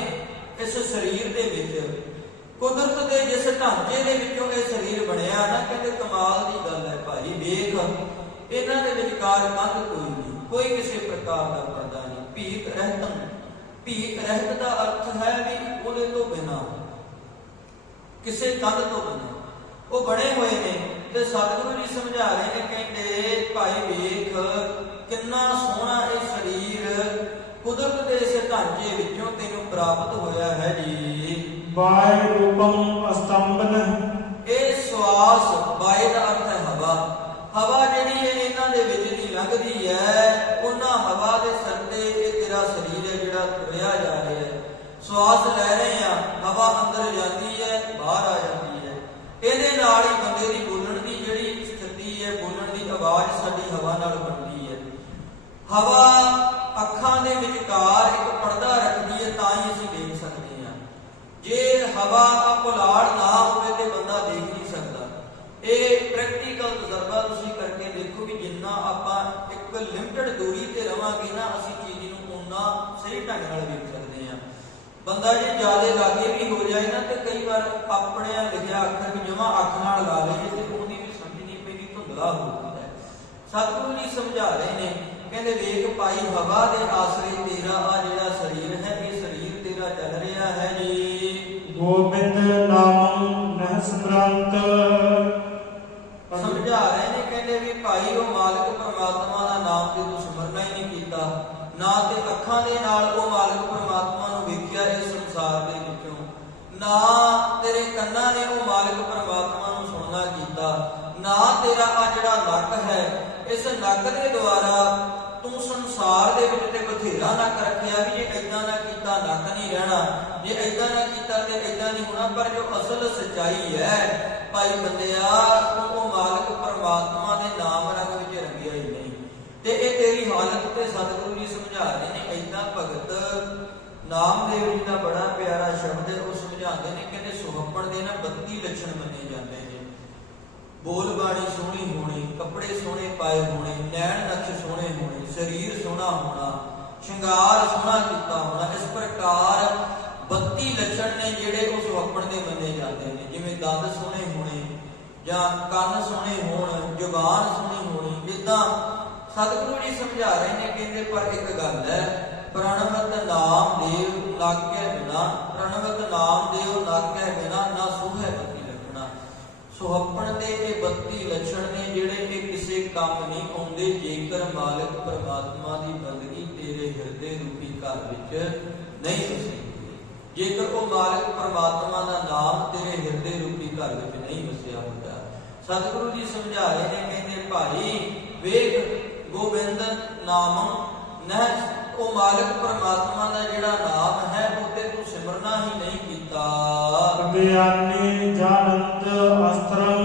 ਇਸ ਸਰੀਰ ਦੇ ਵਿੱਚ, ਕੁਦਰਤ ਦੇ ਜਿਸ ਢਾਂਚੇ ਦੇ ਵਿੱਚੋਂ ਇਹ ਸਰੀਰ ਬਣਿਆ ਨਾ, ਕਹਿੰਦੇ ਕਮਾਲ ਦੀ ਗੱਲ ਹੈ ਭਾਈ। ਵੇਖ ਇਹਨਾਂ ਦੇ ਵਿਚਕਾਰ ਕੰਧ ਕੋਈ ਨਹੀਂ, ਕੋਈ ਕਿਸੇ ਪ੍ਰਕਾਰ ਦਾ ਪਰਦਾ ਨਹੀਂ। ਭੀਤ ਰਹਿਤਮ, ਭੀਤ ਰਹਿਤ ਦਾ ਅਰਥ ਹੈ ਵੀ ਉਹਦੇ ਤੋਂ ਬਿਨਾਂ, ਕਿਸੇ ਕੰਧ ਤੋਂ ਬਿਨਾਂ ਉਹ ਬਣੇ ਹੋਏ ਨੇ। ਤੇ ਸਤਿਗੁਰੂ ਜੀ ਸਮਝਾ ਰਹੇ ਨੇ, ਕਹਿੰਦੇ ਭਾਈ ਵੇਖ ਕਿੰਨਾ ਸੋਹਣਾ ਇਹ ਸਰੀਰ ਕੁਦਰਤ ਦੇ ਇਸ ਢਾਂਚੇ ਵਿੱਚੋਂ ਤੈਨੂੰ ਪ੍ਰਾਪਤ ਹੋਇਆ ਹੈ ਜੀ। ਵਾਯ ਰੂਪਮ ਅਸਤੰਭਨ। ਇਹ ਸਵਾਸ, ਵਾਯ ਦਾ ਅਰਥ ਹੈ ਹਵਾ। ਹਵਾ ਜਿਹੜੀ ਹੈ ਇਹਨਾਂ ਦੇ ਵਿੱਚ ਦੀ ਲੰਘਦੀ ਹੈ, ਉਹਨਾਂ ਹਵਾ ਦੇ ਸਿਰ ਤੇ ਇਹ ਤੇਰਾ ਸਰੀਰ ਹੈ ਜਿਹੜਾ ਤੁਰਿਆ ਜਾ ਰਿਹਾ ਹੈ। ਸਵਾਸ ਲੈ ਰਹੇ ਆ, ਹਵਾ ਅੰਦਰ ਜਾਂਦੀ ਹੈ, ਬਾਹਰ ਆ ਜਾਂਦੀ ਹੈ। ਇਹਦੇ ਨਾਲ ਹੀ ਬੰਦੇ ਦੀ ਬੋਲਣ ਦੀ ਜਿਹੜੀ ਸਥਿਤੀ ਹੈ, ਬੋਲਣ ਦੀ ਆਵਾਜ਼ ਸਾਡੀ ਹਵਾ ਨਾਲ ਬਣਦੀ ਹੈ। ਹਵਾ ਅੱਖਾਂ ਦੇ ਵਿਚਕਾਰ ਇੱਕ ਪਰਦਾ ਰੱਖਦੀ ਹੈ, ਤਾਂ ਹੀ ਅਸੀਂ ਦੇਖ ਸਕਦੇ ਹਾਂ। ਜੇ ਹਵਾ ਪੁਲਾੜ ਨਾ ਹੋਵੇ ਤੇ ਬੰਦਾ ਦੇਖ ਨਹੀਂ ਸਕਦਾ। ਇਹ ਪ੍ਰੈਕਟੀਕਲ ਤਜਰਬਾ ਤੁਸੀਂ ਕਰਕੇ ਦੇਖੋ ਕਿ ਜਿੰਨਾ ਆਪਾਂ ਇੱਕ ਲਿਮਟਿਡ ਦੂਰੀ ਤੇ ਰਵਾਂਗੇ ਨਾ, ਅਸੀਂ ਚੀਜ਼ ਨੂੰ ਉਨਾ ਸਹੀ ਢੰਗ ਨਾਲ ਵੇਖ ਸਕਦੇ ਹਾਂ। ਬੰਦਾ ਜੇ ਜ਼ਿਆਦਾ ਲਾਗੇ ਵੀ ਹੋ ਜਾਏ ਨਾ, ਤੇ ਕਈ ਵਾਰ ਆਪਣੇ ਲਿਖਿਆ ਅੱਖਰ ਵੀ ਜਮਾਂ ਅੱਖ ਨਾਲ ਲਾ ਲਈਏ ਤੇ ਉਹਦੀ ਵੀ ਸਮਝ ਨਹੀਂ ਪੈਂਦੀ, ਧੁੰਦਲਾ ਹੋ ਜਾਂਦਾ ਹੈ। ਸਤਿਗੁਰੂ ਜੀ ਸਮਝਾ ਰਹੇ ਨੇ, ਕਹਿੰਦੇ ਵੇਖ ਭਾਈ ਹਵਾ ਦੇ ਆਸਰੇ ਤੇਰਾ ਆ ਜਿਹੜਾ ਸਰੀਰ ਹੈ, ਇਹ ਸਰੀਰ ਤੇਰਾ ਚੱਲ ਰਿਹਾ ਹੈ ਜੀ। ਗੋਬਿੰਦ ਨਾਮ ਨਹਿ ਸਮਰੰਤ। ਸਮਝਾ ਰਹੇ ਨੇ, ਕਹਿੰਦੇ ਵੀ ਭਾਈ ਉਹ ਮਾਲਕ ਪਰਮਾਤਮਾ ਦਾ ਨਾਮ ਤੇ ਤੂੰ ਸਿਮਰਨਾ ਹੀ ਨਹੀਂ ਕੀਤਾ, ਨਾ ਤੇ ਅੱਖਾਂ ਦੇ ਨਾਲ ਉਹ ਮਾਲਕ ਪਰਮਾਤਮਾ ਨੂੰ ਸੰਸਾਰ ਦੇ ਵਿੱਚੋਂ, ਨਾ ਤੇਰੇ ਕੰਨਾਂ ਨੇ ਉਹ ਮਾਲਕ ਪਰਮਾਤਮਾ ਨੂੰ ਸੁਣਨਾ ਕੀਤਾ, ਨਾ ਤੇਰਾ ਆ ਜਿਹੜਾ ਨੱਕ ਹੈ, ਇਸ ਨੱਕ ਦੇ ਦੁਆਰਾ ਤੂੰ ਸੰਸਾਰ ਦੇ ਵਿੱਚ ਤੇ ਬਥੇਰਾ ਨੱਕ ਰੱਖਿਆ ਵੀ ਜੇ ਏਦਾਂ ਨਾ ਕੀਤਾ ਨੱਕ ਨਹੀਂ ਰਹਿਣਾ, ਜੇ ਏਦਾਂ ਨਾ ਕੀਤਾ ਤੇ ਏਦਾਂ ਨਹੀਂ ਹੋਣਾ। ਪਰ ਜੋ ਅਸਲ ਸੱਚਾਈ ਹੈ ਭਾਈ ਬੰਦਿਆ, ਉਹ ਮਾਲਕ ਪਰਮਾਤਮਾ ਦੇ ਨਾਮ ਰੰਗ ਵਿੱਚ ਰੰਗਿਆ ਹੀ ਨਹੀਂ। ਤੇ ਇਹ ਤੇਰੀ ਹਾਲਤ ਤੇ ਸਤਿਗੁਰੂ ਜੀ ਸਮਝਾ ਰਹੇ ਨੇ। ਏਦਾਂ ਭਗਤ ਨਾਮਦੇਵ ਜੀ ਦਾ ਬੜਾ ਪਿਆਰਾ ਸ਼ਬਦ ਹੈ, ਉਹ ਸਮਝਾਉਂਦੇ ਨੇ, ਕਹਿੰਦੇ ਸੁਹੱਪਣ ਦੇ ਨਾ 32 ਲੱਛਣ ਮੰਨੇ ਜਾਂਦੇ ਨੇ। ਬੋਲ ਬਾਣੀ ਸੋਹਣੀ ਹੋਣੀ, ਕੱਪੜੇ ਸੋਹਣੇ ਪਾਏ ਹੋਣੇ, ਨੈਣ ਨਕਸ਼ ਸੋਹਣੇ ਹੋਣੇ, ਸਰੀਰ ਸੋਹਣਾ ਹੋਣਾ, ਸ਼ਿੰਗਾਰ ਸੋਹਣਾ ਕੀਤਾ ਹੋਣਾ। ਇਸ ਪ੍ਰਕਾਰ 32 ਲੱਛਣ ਨੇ ਜਿਹੜੇ ਉਸ ਸੁਹੱਪਣ ਦੇ ਮੰਨੇ ਜਾਂਦੇ ਨੇ। ਜਿਵੇਂ ਦੰਦ ਸੋਹਣੇ ਹੋਣੇ, ਜਾਂ ਕੰਨ ਸੋਹਣੇ ਹੋਣ, ਜ਼ੁਬਾਨ ਸੋਹਣੀ ਹੋਣੀ। ਇਦਾਂ ਸਤਿਗੁਰੂ ਜੀ ਸਮਝਾ ਰਹੇ ਨੇ, ਕਹਿੰਦੇ ਪਰ ਇੱਕ ਗੱਲ ਹੈ, ਪ੍ਰਣਵਤ ਨਾਮ ਦੇਵ ਲਾਗੈ ਬਿਨਾ, ਪ੍ਰਣਵਤ ਨਾਮ ਦੇਵ ਲਾਗੈ ਬਿਨਾ ਨਾ ਸੋਹੈ ਬਤੀ ਲੱਛਣਾ। ਸੁਹੱਪਣ ਦੇ ਇਹ 32 ਲੱਛਣ ਨੇ ਜਿਹੜੇ ਇਹ ਕਿਸੇ ਕੰਮ ਨਹੀਂ ਆਉਂਦੇ ਜੇਕਰ ਮਾਲਕ ਪਰਮਾਤਮਾ ਦੀ ਬੰਦਗੀ ਤੇਰੇ ਹਿਰਦੇ ਰੂਪੀ ਘਰ ਵਿੱਚ ਨਹੀਂ ਵਸੀ। ਜੇਕਰ ਉਹ ਮਾਲਕ ਪਰਮਾਤਮਾ ਦਾ ਨਾਮ ਤੇਰੇ ਹਿਰਦੇ ਰੂਪੀ ਘਰ ਵਿੱਚ ਨਹੀਂ ਵਸਿਆ ਹੁੰਦਾ। ਸਤਿਗੁਰੂ ਜੀ ਸਮਝਾ ਰਹੇ ਨੇ, ਕਹਿੰਦੇ ਭਾਈ ਵੇਖ ਗੋਬਿੰਦ ਨਾਮ ਨਹਿ, ਉਹ ਮਾਲਕ ਪਰਮਾਤਮਾ ਦਾ ਜਿਹੜਾ ਨਾਮ ਹੈ ਉਹ ਤੇ ਤੂੰ ਸਿਮਰਨਾ ਹੀ ਨਹੀਂ ਕੀਤਾ। ਅਗਿਆਨੀ ਜਾਣਤ ਅਸਤਰੰ,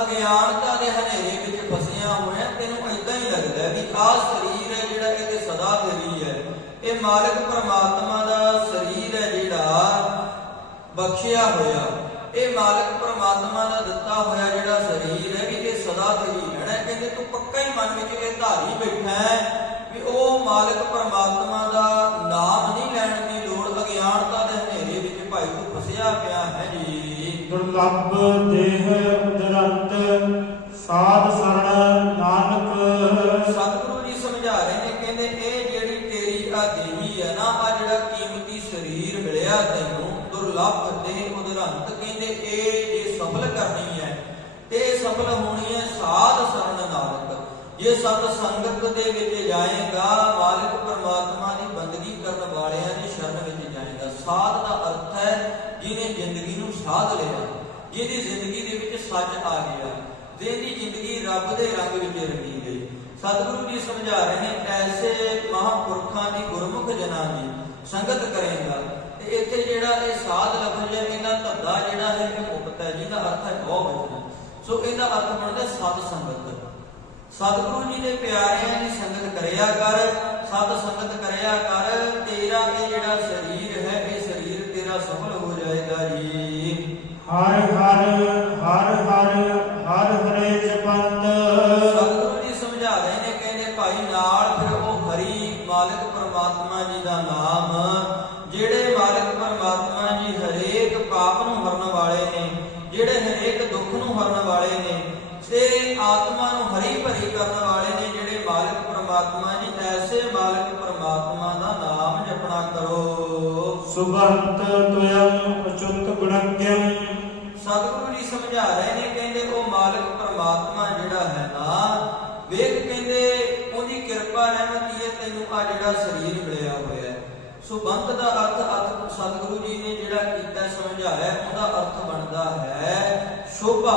ਅਗਿਆਨਤਾ ਦੇ ਹਨੇਰੇ ਵਿੱਚ ਫਸਿਆ ਹੋਇਆ ਤੈਨੂੰ ਏਦਾਂ ਹੀ ਲੱਗਦਾ ਵੀ ਆਹ ਸਰੀਰ ਹੈ ਜਿਹੜਾ ਇਹ ਤੇ ਸਦਾ ਤੇਰੀ ਹੈ। ਇਹ ਮਾਲਕ ਪਰਮਾਤਮਾ ਦਾ ਸਰੀਰ ਹੈ ਜਿਹੜਾ ਬਖਸ਼ਿਆ ਹੋਇਆ, ਇਹ ਮਾਲਕ ਪਰਮਾਤਮਾ ਦਾ ਦਿੱਤਾ ਹੋਇਆ ਜਿਹੜਾ ਸਰੀਰ ਹੈ ਵੀ ਇਹ ਸਦਾ ਤੇਰੀ ਰਹਿਣਾ। ਕਹਿੰਦੇ ਤੂੰ ਪੱਕਾ ਹੀ ਮਨ ਵਿੱਚ ਇਹ ਧਾਰੀ ਬੈਠਾ ਹੈ ਵੀ ਉਹ ਮਾਲਕ ਪਰਮਾਤਮਾ ਦਾ ਨਾਮ ਨਹੀਂ ਲੈਣ ਦੀ ਲੋੜ। ਅਗਿਆਨਤਾ ਦੇ ਹਨੇਰੇ ਵਿੱਚ ਭਾਈ ਤੂੰ ਫਸਿਆ ਪਿਆ ਹੈ ਜੀ। ਦੁਰਲੱਭ ਦੇਹ ਉਦਰੰਤ ਸਾਧ ਸਰਣ ਨਾਨਕ। ਸਤਿਗੁਰੂ ਜੀ ਸਮਝਾ ਰਹੇ ਨੇ, ਕਹਿੰਦੇ ਇਹ ਜਿਹੜੀ ਤੇਰੀ ਆ ਦੇਹੀ ਹੈ ਨਾ, ਆ ਜਿਹੜਾ ਕੀਮਤੀ ਸਰੀਰ ਮਿਲਿਆ ਤੈਨੂੰ, ਦੁਰਲੱਭ ਦੇਹ ਉਦਰੰਤ, ਕਹਿੰਦੇ ਇਹ ਜੇ ਸਫਲ ਕਰਨੀ ਹੈ ਤੇ ਸਫਲ ਹੋਣੀ ਹੈ ਸਾਧ ਸਰਣ ਨਾਨਕ। ਜੇ ਸਤ ਸੰਗਤ ਦੇ ਵਿੱਚ ਜਾਏਗਾ, ਮਾਲਕ ਪਰਮਾਤਮਾ ਦੀ ਬੰਦਗੀ ਕਰਨ ਵਾਲਿਆਂ ਦੀ ਸ਼ਰਨ ਵਿੱਚ ਜਾਏਗਾ। ਸਾਧ ਦਾ ਅਰਥ ਹੈ ਜਿਹਨੇ ਜ਼ਿੰਦਗੀ ਨੂੰ ਸਾਧ ਲਿਆ, ਜਿਹਦੀ ਜ਼ਿੰਦਗੀ ਦੇ ਵਿੱਚ ਸੱਚ ਆ ਗਿਆ, ਜਿਹਦੀ ਜ਼ਿੰਦਗੀ ਰੱਬ ਦੇ ਰੰਗ ਵਿੱਚ ਰੰਗੀ ਗਈ। ਸਤਿਗੁਰੂ ਜੀ ਸਮਝਾ ਰਹੇ ਨੇ, ਐਸੇ ਮਹਾਂਪੁਰਖਾਂ ਦੀ ਗੁਰਮੁਖ ਜਨਾਂ ਦੀ ਸੰਗਤ ਕਰੇਗਾ। ਤੇ ਇੱਥੇ ਜਿਹੜਾ ਇਹ ਸਾਧ ਲਫ਼ਜ਼ ਹੈ, ਇਹਦਾ ਧੱਦਾ ਜਿਹੜਾ ਹੈ ਇਹ ਮੁਕਤ ਹੈ, ਜਿਹਦਾ ਅਰਥ ਹੈ ਬਹੁਵਚਨ। ਸੋ ਇਹਦਾ ਅਰਥ ਬਣਦਾ ਸਤ ਸੰਗਤ। ਸਤਿਗੁਰੂ ਜੀ ਦੇ ਪਿਆਰਿਆਂ ਦੀ ਸੰਗਤ ਕਰਿਆ ਕਰ, ਸਤ ਸੰਗਤ ਕਰਿਆ ਕਰ, ਤੇਰਾ ਇਹ ਜਿਹੜਾ ਸਰੀਰ ਹੈ ਇਹ ਸਰੀਰ ਤੇਰਾ ਸਫਲ ਹੋ ਜਾਏਗਾ ਜੀ। ਹਰ ਹਰ ਹਰ ਹਰ ਹਰ ਹਰੇ ਜਪੰਤ। ਸਤਿਗੁਰੂ ਜੀ ਸਮਝਾ ਰਹੇ ਨੇ, ਕਹਿੰਦੇ ਭਾਈ ਨਾਲ ਫਿਰ ਉਹ ਹਰੀ ਮਾਲਕ ਪਰਮਾਤਮਾ ਜੀ ਦਾ ਨਾਮ, ਜਿਹੜੇ ਮਾਲਕ ਪਰਮਾਤਮਾ ਜੀ ਹਰੇਕ ਪਾਪ ਨੂੰ ਹਰਨ ਵਾਲੇ ਨੇ, ਜਿਹੜੇ ਹਰੇਕ ਦੁੱਖ ਨੂੰ ਹਰਨ ਵਾਲੇ ਨੇ, ਤੇ ਆਤਮਾ ਨੂੰ ਹਰੀ ਭਰੀ ਕਰਨ ਵਾਲੇ ਨੇ, ਜਿਹੜੇ ਮਾਲਕ ਪਰਮਾਤਮਾ ਜੀ, ਐਸੇ ਮਾਲਕ ਪਰਮਾਤਮਾ ਦਾ ਨਾਮ ਜਪਣਾ ਕਰੋ। ਸੁਭੰਤ ਤੁਯੰ ਅਚੁੱਤ ਗੁਣਗ੍ਯੰ। ਸਤਿਗੁਰੂ ਜੀ ਸਮਝਾ ਰਹੇ ਨੇ, ਕਹਿੰਦੇ ਉਹ ਮਾਲਕ ਪਰਮਾਤਮਾ ਜਿਹੜਾ ਹੈ ਨਾ, ਵੇਖ ਕਹਿੰਦੇ ਉਹਦੀ ਕਿਰਪਾ ਰਹਿਮਤ ਹੈ ਤੈਨੂੰ ਆ ਜਿਹੜਾ ਸਰੀਰ ਮਿਲਿਆ ਹੋਇਆ ਹੈ। ਸੁਭੰਤ ਦਾ ਅਰਥ ਸਤਿਗੁਰੂ ਜੀ ਨੇ ਜਿਹੜਾ ਕੀਤਾ ਸਮਝਾਇਆ, ਉਹਦਾ ਅਰਥ ਬਣਦਾ ਹੈ ਸ਼ੋਭਾ।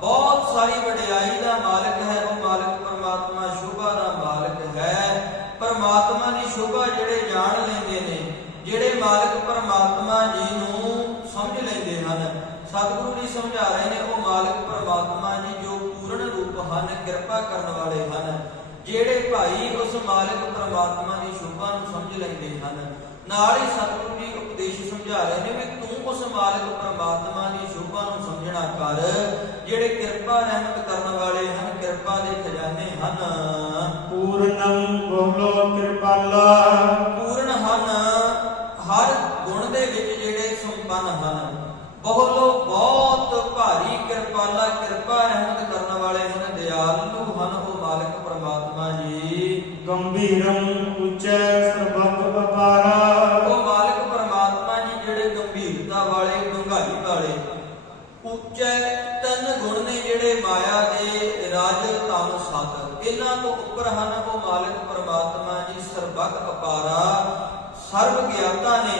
ਬਹੁਤ ਸਾਰੀ ਵਡਿਆਈ ਦਾ ਮਾਲਕ ਹੈ ਉਹ ਮਾਲਕ ਪਰਮਾਤਮਾ, ਸ਼ੋਭਾ ਦਾ ਮਾਲਕ ਹੈ। ਪਰਮਾਤਮਾ ਦੀ ਸ਼ੋਭਾ ਜਿਹੜੇ ਜਾਣ ਲੈਂਦੇ ਨੇ, ਜਿਹੜੇ ਮਾਲਕ ਪਰਮਾਤਮਾ ਜੀ ਨੂੰ ਸਮਝ ਲੈਂਦੇ ਹਨ, ਸਤਿਗੁਰੂ ਜੀ ਸਮਝਾ ਰਹੇ ਨੇ, ਉਹ ਮਾਲਕ ਪਰਮਾਤਮਾ ਜੀ ਜੋ ਪੂਰਨ ਰੂਪ ਹਨ, ਕਿਰਪਾ ਕਰਨ ਵਾਲੇ ਹਨ, ਜਿਹੜੇ ਭਾਈ ਉਸ ਮਾਲਕ ਪਰਮਾਤਮਾ ਦੀ ਸ਼ੋਭਾ ਨੂੰ ਸਮਝ ਲੈਂਦੇ ਹਨ। ਨਾਲ ਹੀ ਸਤਿਗੁਰੂ ਜੀ ਉਪਦੇਸ਼ ਸਮਝਾ ਰਹੇ ਨੇ ਵੀ ਤੂੰ ਉਸ ਮਾਲਕ ਪਰਮਾਤਮਾ ਦੀ ਸ਼ੋਭਾ ਨੂੰ ਸਮਝਣਾ ਕਰ, ਜਿਹੜੇ ਕਿਰਪਾ ਰਹਿਮਤ ਕਰਨ ਵਾਲੇ ਹਨ, ਕਿਰਪਾ ਦੇ ਖਜ਼ਾਨੇ ਹਨ। ਪੂਰਨੰ ਬੋਲੋ ਕਿਰਪਾਲਾ। ਪੂਰਨ ਹਨ, ਹਰ ਗੁਣ ਦੇ ਵਿੱਚ ਜਿਹੜੇ ਸੰਪੰਨ ਹਨ। ਬਹੁਲੋ ਬਹੁਤ ਭਾਰੀ ਕਿਰਪਾਲਾ, ਕਿਰਪਾ ਰਹਿਮਤ ਕਰਨ ਵਾਲੇ ਹਨ, ਦਿਆਲੂ ਹਨ ਉਹ ਮਾਲਕ ਪਰਮਾਤਮਾ ਜੀ। ਗੰਭੀਰੰ ਉੱਚੈ ਸਰਬਤ ਅਪਾਰਾ। ਉਹ ਮਾਲਕ ਪਰਮਾਤਮਾ ਜੀ ਜਿਹੜੇ ਗੰਭੀਰਤਾ ਵਾਲੇ, ਡੂੰਘਾਈ ਵਾਲੇ, ਉੱਚੈ ਤਿੰਨ ਗੁਣ ਨੇ ਜਿਹੜੇ ਮਾਇਆ ਦੇ ਰਾਜ ਤਮ ਸਤ, ਇਹਨਾਂ ਤੋਂ ਉੱਪਰ ਹਨ ਉਹ ਮਾਲਕ ਪਰਮਾਤਮਾ ਜੀ। ਸਰਬਤ ਅਪਾਰਾ, ਸਰਬ ਗਿਆਤਾ ਨੇ,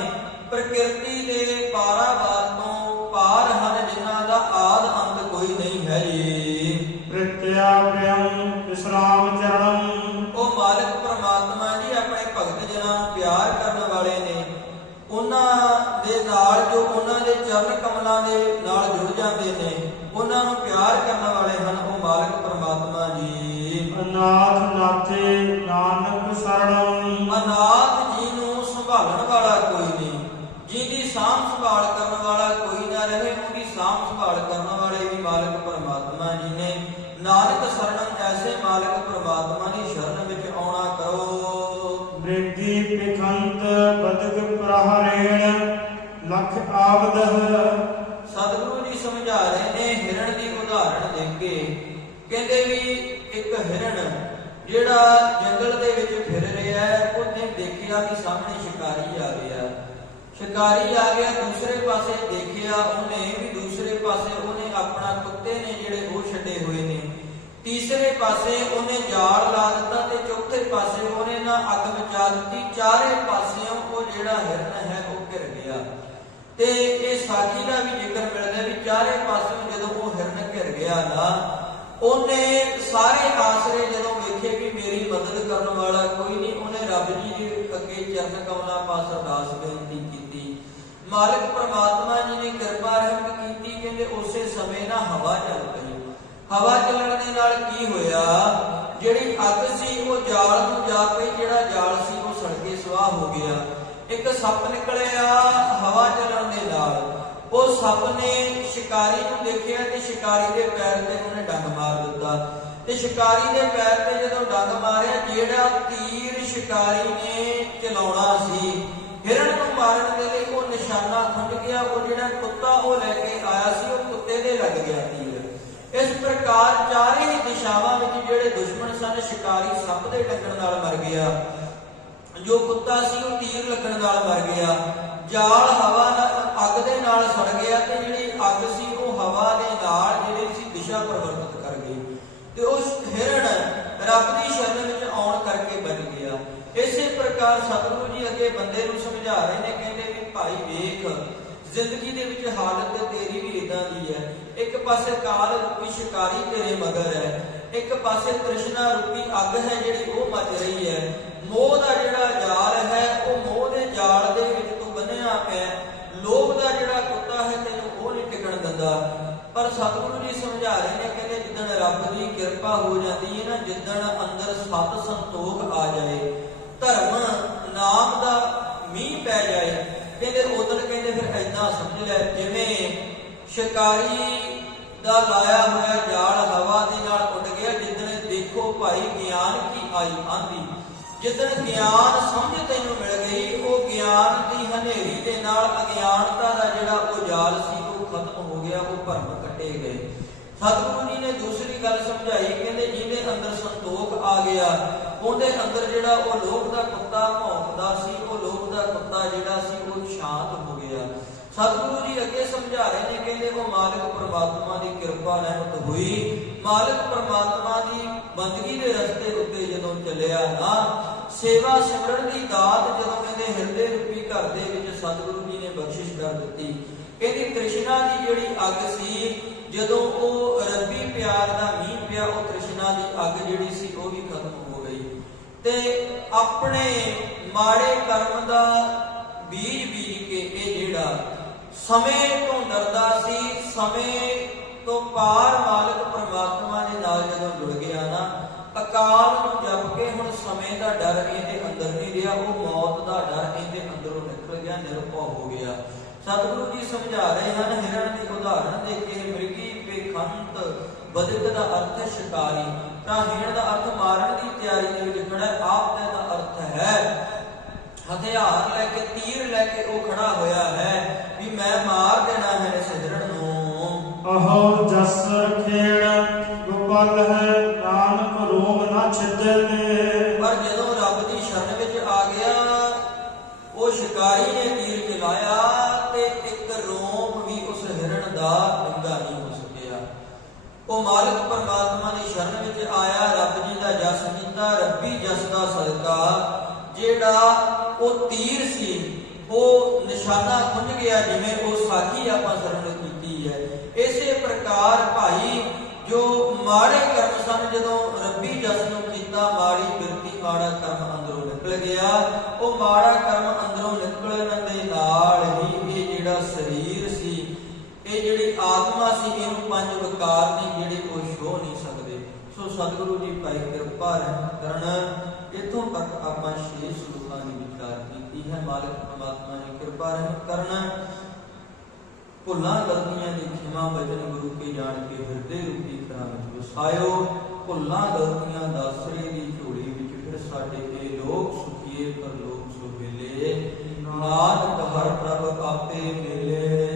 ਪ੍ਰਕਿਰਤੀ ਦੇ ਪਾਰਾਵਾਰ ਤੋਂ ਪਾਰ ਹਨ, ਜਿਨ੍ਹਾਂ ਦਾ ਆਦ ਅੰਤ ਕੋਈ ਨਹੀਂ ਹੈ ਜੀ। ਪ੍ਰਿਤਿਆ ਪ੍ਰਿਯੰ ਵਿਸਰਾਮ ਚਰਣੰ। ਉਹ ਮਾਲਕ ਪ੍ਰਮਾਤਮਾ ਜੀ ਆਪਣੇ ਭਗਤ ਜਨਾਂ ਨੂੰ ਪਿਆਰ ਕਰਨ ਵਾਲੇ ਨੇ, ਉਹਨਾਂ ਦੇ ਨਾਲ ਜੋ ਉਹਨਾਂ ਦੇ ਚਰਨ ਕਮਲਾਂ ਦੇ ਨਾਲ ਜੁੜ ਜਾਂਦੇ ਨੇ, ਉਹਨਾਂ ਨੂੰ ਪਿਆਰ ਕਰਨ ਵਾਲੇ ਹਨ ਉਹ ਮਾਲਕ ਪ੍ਰਮਾਤਮਾ ਜੀ। ਅਨਾਥ ਨਾਥੇ ਨਾਨਕ ਸਰਣੰ। ਅਨਾਥ ਜੀ ਨੂੰ ਸੰਭਾਲਣ ਵਾਲਾ ਕੋਈ ਨਹੀਂ, ਜਿਹਦੀ ਸਾਂਭ ਸੰਭਾਲ ਕਰਨ ਵਾਲਾ ਕੋਈ ਨਾ ਰਹੇ, ਉਹਦੀ ਸਾਂਭ ਸੰਭਾਲ ਕਰਨ ਵਾਲੇ ਵੀ ਮਾਲਕ ਪ੍ਰਮਾਤਮਾ ਜੀ ਨੇ। ਨਾਨਕ ਸਰਣੰ, ਐਸੇ ਮਾਲਕ ਪ੍ਰਮਾਤਮਾ ਦੀ ਸ਼ਰਨ ਵਿੱਚ ਆਉਣਾ ਕਰੋ। ਬ੍ਰਿਧੀ ਪਿਖੰਤ ਬਦਕ ਪ੍ਰਹਰੇਣ ਲਖ ਆਵਦਹ। ਸਤਿਗੁਰੂ ਜੀ ਸਮਝਾ ਰਹੇ ਨੇ ਹਿਰਣ ਦੀ ਉਦਾਹਰਣ ਦੇ ਕੇ, ਕਹਿੰਦੇ ਵੀ ਇੱਕ ਹਿਰਣ ਜਿਹੜਾ ਜੰਗਲ ਦੇ ਵਿੱਚ ਫਿਰ ਰਿਹਾ ਹੈ, ਉਹਨੇ ਦੇਖਿਆ ਕਿ ਸਾਹਮਣੇ ਸ਼ਿਕਾਰੀ ਆ ਗਿਆ। ਸ਼ਿਕਾਰੀ ਆ ਗਿਆ, ਦੂਸਰੇ ਪਾਸੇ ਦੇਖਿਆ ਉਹਨੇ ਵੀ, ਦੂਸਰੇ ਪਾਸੇ ਉਹਨੇ ਆਪਣਾ ਕੁੱਤੇ ਨੇ ਜਿਹੜੇ ਉਹ ਛੱਡੇ ਹੋਏ ਨੇ, ਤੀਸਰੇ ਪਾਸੇ ਉਹਨੇ ਜਾਲ ਲਾ ਦਿੱਤਾ ਤੇ ਚੌਥੇ ਪਾਸੇ ਉਹਨੇ ਨਾ ਅੱਗ ਮਚਾ ਦਿੱਤੀ। ਚਾਰੇ ਪਾਸਿਓਂ ਉਹ ਜਿਹੜਾ ਹਿਰਨ ਹੈ ਉਹ ਘਿਰ ਗਿਆ। ਤੇ ਇਹ ਸਾਖੀ ਦਾ ਵੀ ਜ਼ਿਕਰ ਮਿਲਦਾ ਵੀ ਚਾਰੇ ਪਾਸਿਓਂ ਜਦੋਂ ਉਹ ਹਿਰਨ ਘਿਰ ਗਿਆ ਨਾ, ਉਹਨੇ ਸਾਰੇ ਆਸਰੇ ਜਦੋਂ ਵੇਖੇ ਵੀ ਮੇਰੀ ਮਦਦ ਕਰਨ ਵਾਲਾ ਕੋਈ ਨਹੀਂ, ਉਹਨੇ ਰੱਬ ਜੀ ਦੇ ਅੱਗੇ ਚਰਨ ਕਮਲਾਂ ਪਾਸ ਅਰਦਾਸ ਬੇਨਤੀ ਕੀਤੀ। ਮਾਲਕ ਪ੍ਰਮਾਤਮਾ ਜੀ ਨੇ ਕਿਰਪਾ ਰਹਿਮਤ ਕੀਤੀ। ਕਹਿੰਦੇ ਉਸੇ ਸਮੇਂ ਨਾ ਹਵਾ ਚੱਲ ਪਈ। ਹਵਾ ਚੱਲਣ ਦੇ ਨਾਲ ਕੀ ਹੋਇਆ, ਜਿਹੜੀ ਅੱਗ ਸੀ ਉਹ ਜਾਲ ਨੂੰ ਜਾ ਪਈ, ਜਿਹੜਾ ਜਾਲ ਸੀ ਉਹ ਸੜ ਕੇ ਸੁਆਹ ਹੋ ਗਿਆ। ਇੱਕ ਸੱਪ ਨਿਕਲਿਆ ਹਵਾ ਚੱਲਣ ਦੇ ਨਾਲ, ਉਹ ਸੱਪ ਨੇ ਸ਼ਿਕਾਰੀ ਨੂੰ ਦੇਖਿਆ ਤੇ ਸ਼ਿਕਾਰੀ ਦੇ ਪੈਰ ਤੇ ਉਹਨੇ ਡੰਗ ਮਾਰ ਦਿੱਤਾ। ਤੇ ਸ਼ਿਕਾਰੀ ਦੇ ਪੈਰ ਤੇ ਜਦੋਂ ਡੰਗ ਮਾਰਿਆ, ਜਿਹੜਾ ਤੀਰ ਸ਼ਿਕਾਰੀ ਨੇ ਚਲਾਉਣਾ ਸੀ ਹਿਰਨ ਨੂੰ ਮਾਰਨ ਦੇ ਲਈ, ਉਹ ਨਿਸ਼ਾਨਾ ਖੁੰਝ ਗਿਆ। ਉਹ ਜਿਹੜਾ ਕੁੱਤਾ ਉਹ ਲੈ ਕੇ ਆਇਆ ਸੀ, ਉਹ ਕੁੱਤੇ ਦੇ ਲੱਗ ਗਿਆ ਤੀਰ। ਇਸ ਪ੍ਰਕਾਰ ਚਾਰੇ ਹੀ ਦਿਸ਼ਾਵਾਂ ਵਿੱਚ ਜਿਹੜੇ ਦੁਸ਼ਮਣ ਸਨ, ਸ਼ਿਕਾਰੀ ਸੱਪ ਦੇ ਡੰਗਣ ਨਾਲ ਮਰ ਗਿਆ, ਜੋ ਕੁੱਤਾ ਸੀ ਉਹ ਤੀਰ ਲੱਗਣ ਨਾਲ ਮਰ ਗਿਆ, ਜਾਲ ਹਵਾ ਨਾਲ ਅੱਗ ਦੇ ਨਾਲ ਸੜ ਗਿਆ, ਤੇ ਜਿਹੜੀ ਅੱਗ ਸੀ ਉਹ ਹਵਾ ਦੇ ਨਾਲ ਜਿਹੜੀ ਸੀ ਦਿਸ਼ਾ ਪਰਿਵਰਤਿਤ ਕਰ ਗਈ। ਤੇ ਉਸ ਹਿਰਣ ਰੱਬ ਦੀ ਸ਼ਰਨ ਵਿੱਚ ਆਉਣ ਕਰਕੇ ਬਚ ਗਿਆ। ਇਸੇ ਪ੍ਰਕਾਰ ਸਤਿਗੁਰੂ ਜੀ ਅੱਗੇ ਬੰਦੇ ਨੂੰ ਸਮਝਾ ਰਹੇ ਨੇ, ਕਹਿੰਦੇ ਵੀ ਭਾਈ ਵੇਖ, ਜ਼ਿੰਦਗੀ ਦੇ ਵਿੱਚ ਹਾਲਤ ਤੇਰੀ ਵੀ ਇਦਾਂ ਦੀ ਹੈ। ਇੱਕ ਪਾਸੇ ਕਾਲ ਰੂਪੀ ਸ਼ਿਕਾਰੀ ਤੇਰੇ ਮਗਰ ਹੈ, ਇੱਕ ਪਾਸੇ ਤ੍ਰਿਸ਼ਨਾ ਰੂਪੀ ਅੱਗ ਹੈ ਜਿਹੜੀ ਉਹ ਮਚ ਰਹੀ ਹੈ। ਮੋਹ ਦਾ ਜਿਹੜਾ ਜਾਲ ਹੈ ਉਹ ਮੋਹ ਦੇ ਜਾਲ ਦੇ ਵਿੱਚ ਤੂੰ ਬੰਨਿਆ ਪਿਆ। ਲੋਭ ਦਾ ਜਿਹੜਾ ਕੁੱਤਾ ਹੈ ਤੈਨੂੰ ਉਹ ਨਹੀਂ ਟਿਕਣ ਦਿੰਦਾ। ਪਰ ਸਤਿਗੁਰੂ ਜੀ ਸਮਝਾ ਰਹੇ ਨੇ, ਕਹਿੰਦੇ ਜਿੱਦਣ ਰੱਬ ਦੀ ਕਿਰਪਾ ਹੋ ਜਾਂਦੀ ਹੈ ਨਾ, ਜਿੱਦਣ ਅੰਦਰ ਸਤ ਸੰਤੋਖ ਆ ਜਾਏ, ਧਰਮ ਨਾਮ ਦਾ ਮੀਂਹ ਪੈ ਜਾਏ, ਕਹਿੰਦੇ ਉਦੋਂ ਕਹਿੰਦੇ ਫਿਰ ਏਦਾਂ ਸਮਝ ਲੈ ਜਿਵੇਂ ਸ਼ਿਕਾਰੀ ਦਾ ਲਾਇਆ ਹੋਇਆ ਜਾਲ ਹਵਾ ਦੇ ਨਾਲ ਉੱਡ ਗਿਆ। ਜਿੱਦਣ ਦੇਖੋ ਭਾਈ ਗਿਆਨ ਕੀ ਆਈ ਆਂਦੀ, ਜਿੱਦਣ ਗਿਆਨ ਸਮਝ ਤੈਨੂੰ ਮਿਲ ਗਈ, ਉਹ ਗਿਆਨ ਦੀ ਹਨੇਰੀ ਦੇ ਨਾਲ ਅਗਿਆਨਤਾ ਦਾ ਜਿਹੜਾ ਉਹ ਜਾਲ ਸੀ ਉਹ ਖਤਮ ਹੋ ਗਿਆ, ਉਹ ਭਰਮ ਕੱਟੇ ਗਏ। ਸਤਿਗੁਰੂ ਜੀ ਨੇ ਦੂਸਰੀ ਗੱਲ ਸਮਝਾਈ, ਕਹਿੰਦੇ ਜਿਹਦੇ ਅੰਦਰ ਸੰਤੋਖ ਆ ਗਿਆ, ਉਹਦੇ ਅੰਦਰ ਜਿਹੜਾ ਉਹ ਲੋਭ ਦਾ ਕੁੱਤਾ ਭੌਂਕਦਾ ਸੀ, ਉਹ ਲੋਭ ਦਾ ਕੁੱਤਾ ਜਿਹੜਾ ਸੀ ਉਹ ਸ਼ਾਂਤ ਹੋ ਗਿਆ। ਸਤਿਗੁਰੂ ਜੀ ਅੱਗੇ ਸਮਝਾ ਰਹੇ ਨੇ, ਕਹਿੰਦੇ ਉਹ ਮਾਲਕ ਪ੍ਰਮਾਤਮਾ ਦੀ ਕਿਰਪਾ ਰਹਿਮਤ ਹੋਈ। ਮਾਲਕ ਪ੍ਰਮਾਤਮਾ ਦੀ ਬੰਦਗੀ ਦੇ ਰਸਤੇ ਉੱਤੇ ਜਦੋਂ ਚੱਲਿਆ ਨਾ, ਸੇਵਾ ਸਿਮਰਨ ਦੀ ਦਾਤ ਜਦੋਂ ਕਹਿੰਦੇ ਹਿਰਦੇ ਰੂਪੀ ਘਰ ਦੇ ਵਿੱਚ ਸਤਿਗੁਰੂ ਜੀ ਨੇ ਬਖਸ਼ਿਸ਼ ਕਰ ਦਿੱਤੀ। ਕਹਿੰਦੀ ਤ੍ਰਿਸ਼ਨਾ ਦੀ ਜਿਹੜੀ ਅੱਗ ਸੀ, ਜਦੋਂ ਉਹ ਰੱਬੀ ਪਿਆਰ ਦਾ ਮੀਂਹ ਪਿਆ, ਉਹ ਤ੍ਰਿਸ਼ਨਾ ਦੀ ਅੱਗ ਜਿਹੜੀ ਸੀ ਉਹ ਵੀ ਖਤਮ ਹੋ ਗਈ। ਤੇ ਆਪਣੇ ਮਾੜੇ ਕਰਮ ਦਾ ਬੀਜ ਬੀਜ ਕੇ ਇਹ ਜਿਹੜਾ ਸਮੇਂ ਤੋਂ ਡਰਦਾ ਸੀ, ਸਮੇਂ ਤੋਂ ਪਾਰ ਮਾਲਕ ਪ੍ਰਮਾਤਮਾ ਦੇ ਨਾਲ ਜਦੋਂ ਜੁੜ ਗਿਆ ਨਾ, ਅਕਾਲ ਨੂੰ ਜਪ ਕੇ ਹੁਣ ਸਮੇਂ ਦਾ ਡਰ ਇਹਦੇ ਅੰਦਰ ਨਹੀਂ ਰਿਹਾ, ਉਹ ਮੌਤ ਦਾ ਡਰ ਇਹਦੇ ਅੰਦਰੋਂ ਨਿਕਲ ਗਿਆ, ਨਿਰਭਉ ਹੋ ਗਿਆ। ਸਤਿਗੁਰੂ ਜੀ ਸਮਝਾ ਰਹੇ ਹਨ, ਹਿਰਣ ਦੀ ਉਦਾਹਰਣ ਦੇ ਕੇ ਮ੍ਰਿਗੀ ਬੇਖੰਤ ਬਦਕ ਦਾ ਅਰਥ ਸ਼ਿਕਾਰੀ, ਤਾਂ ਹਿਰਣ ਦਾ ਅਰਥ ਮਾਰਨ ਦੀ ਤਿਆਰੀ ਦੇ ਵਿੱਚ ਖੜਾ, ਆਪ ਦਾ ਅਰਥ ਹੈ ਹਥਿਆਰ ਲੈ ਕੇ, ਤੀਰ ਲੈ ਕੇ ਉਹ ਖੜਾ ਹੋਇਆ ਹੈ ਵੀ ਮੈਂ ਮਾਰ ਦੇਣਾ ਹੈ ਇਸ ਹਿਰਣ ਨੂੰ। ਅਹੋ ਜਸ ਖੇੜ ਗੋਪਾਲ ਹੈ, ਨਾਨਕ ਰੋਮ ਨਾ ਛਿੱਦੇ। ਪਰ ਜਦੋਂ ਰੱਬ ਦੀ ਸ਼ਰਨ ਵਿੱਚ ਆ ਗਿਆ, ਉਹ ਸ਼ਿਕਾਰੀ ਨੇ ਤੀਰ ਚਲਾਇਆ ਤੇ ਇੱਕ ਰੋਮ ਵੀ ਉਸ ਹਿਰਣ ਦਾ ਨੰਗਾ ਨਹੀਂ ਹੋ ਸਕਿਆ। ਉਹ ਮਾਲਕ ਪਰਮਾਤਮਾ ਦੀ ਸ਼ਰਨ ਵਿੱਚ ਆਇਆ, ਰੱਬ ਜੀ ਦਾ ਜਸ ਕੀਤਾ, ਰੱਬੀ ਜਸ ਦਾ ਸਦਕਾ ਜਿਹੜਾ ਉਹ ਤੀਰ ਸੀ ਉਹ ਨਿਸ਼ਾਨਾ ਖੁੰਝ ਗਿਆ, ਜਿਵੇਂ ਉਹ ਸਾਖੀ ਆਪਾਂ ਸਰਵਣ ਕੀਤੀ ਹੈ। ਇਸੇ ਪ੍ਰਕਾਰ ਭਾਈ ਜੋ ਮਾੜੇ ਕਰਮ ਸਨ, ਜਦੋਂ ਰੱਬੀ ਜਸ ਨੂੰ ਕੀਤਾ, ਮਾੜੀ ਬਿਰਤੀ ਮਾੜਾ ਕਰਮ ਅੰਦਰੋਂ ਨਿਕਲ ਗਿਆ। ਉਹ ਮਾੜਾ ਕਰਮ ਅੰਦਰੋਂ ਨਿਕਲਣ ਦੇ ਨਾਲ ਹੀ ਇਹ ਜਿਹੜਾ ਸਰੀਰ ਸੀ, ਇਹ ਜਿਹੜੀ ਆਤਮਾ ਸੀ, ਇਹਨੂੰ ਪੰਜ ਵਿਕਾਰ ਨੇ ਜਿਹੜੇ ਉਹ ਛੋਹ ਨਹੀਂ ਸਕਦੇ। ਸੋ ਸਤਿਗੁਰੂ ਜੀ ਭਾਈ ਕਿਰਪਾ ਕਰਨ। ਇੱਥੋਂ ਤੱਕ ਆਪਾਂ 6 ਸ਼ਲੋਕਾਂ ਦੀ ਵਿਚਾਰ ਕੀਤੀ ਹੈ। ਮਾਲਕ ਪਰਮਾਤਮਾ ਜੀ ਕਿਰਪਾ ਕਰਨ। ਭੁੱਲਾਂ ਗਲਤੀਆਂ ਦੀ ਖਿਮਾ ਬਚਨ ਗੁਰੂ ਕੇ ਜਾਣ ਕੇ ਹਿਰਦੇ ਰੂਪੀ ਘਰਾਂ ਵਿੱਚ ਵਸਾਇਓ। ਭੁੱਲਾਂ ਗਲਤੀਆਂ ਦਾਸਰੇ ਦੀ ਝੋਲੀ ਵਿੱਚ ਫਿਰ ਸਾਡੇ ਇਹ ਲੋਕ ਸੁਖੀਏ, ਪਰ ਲੋਕ ਸੁਹੇਲੇ। ਨਾਨਕ ਹਰ ਪ੍ਰਭ ਆਪੇ ਮਿਲੇ।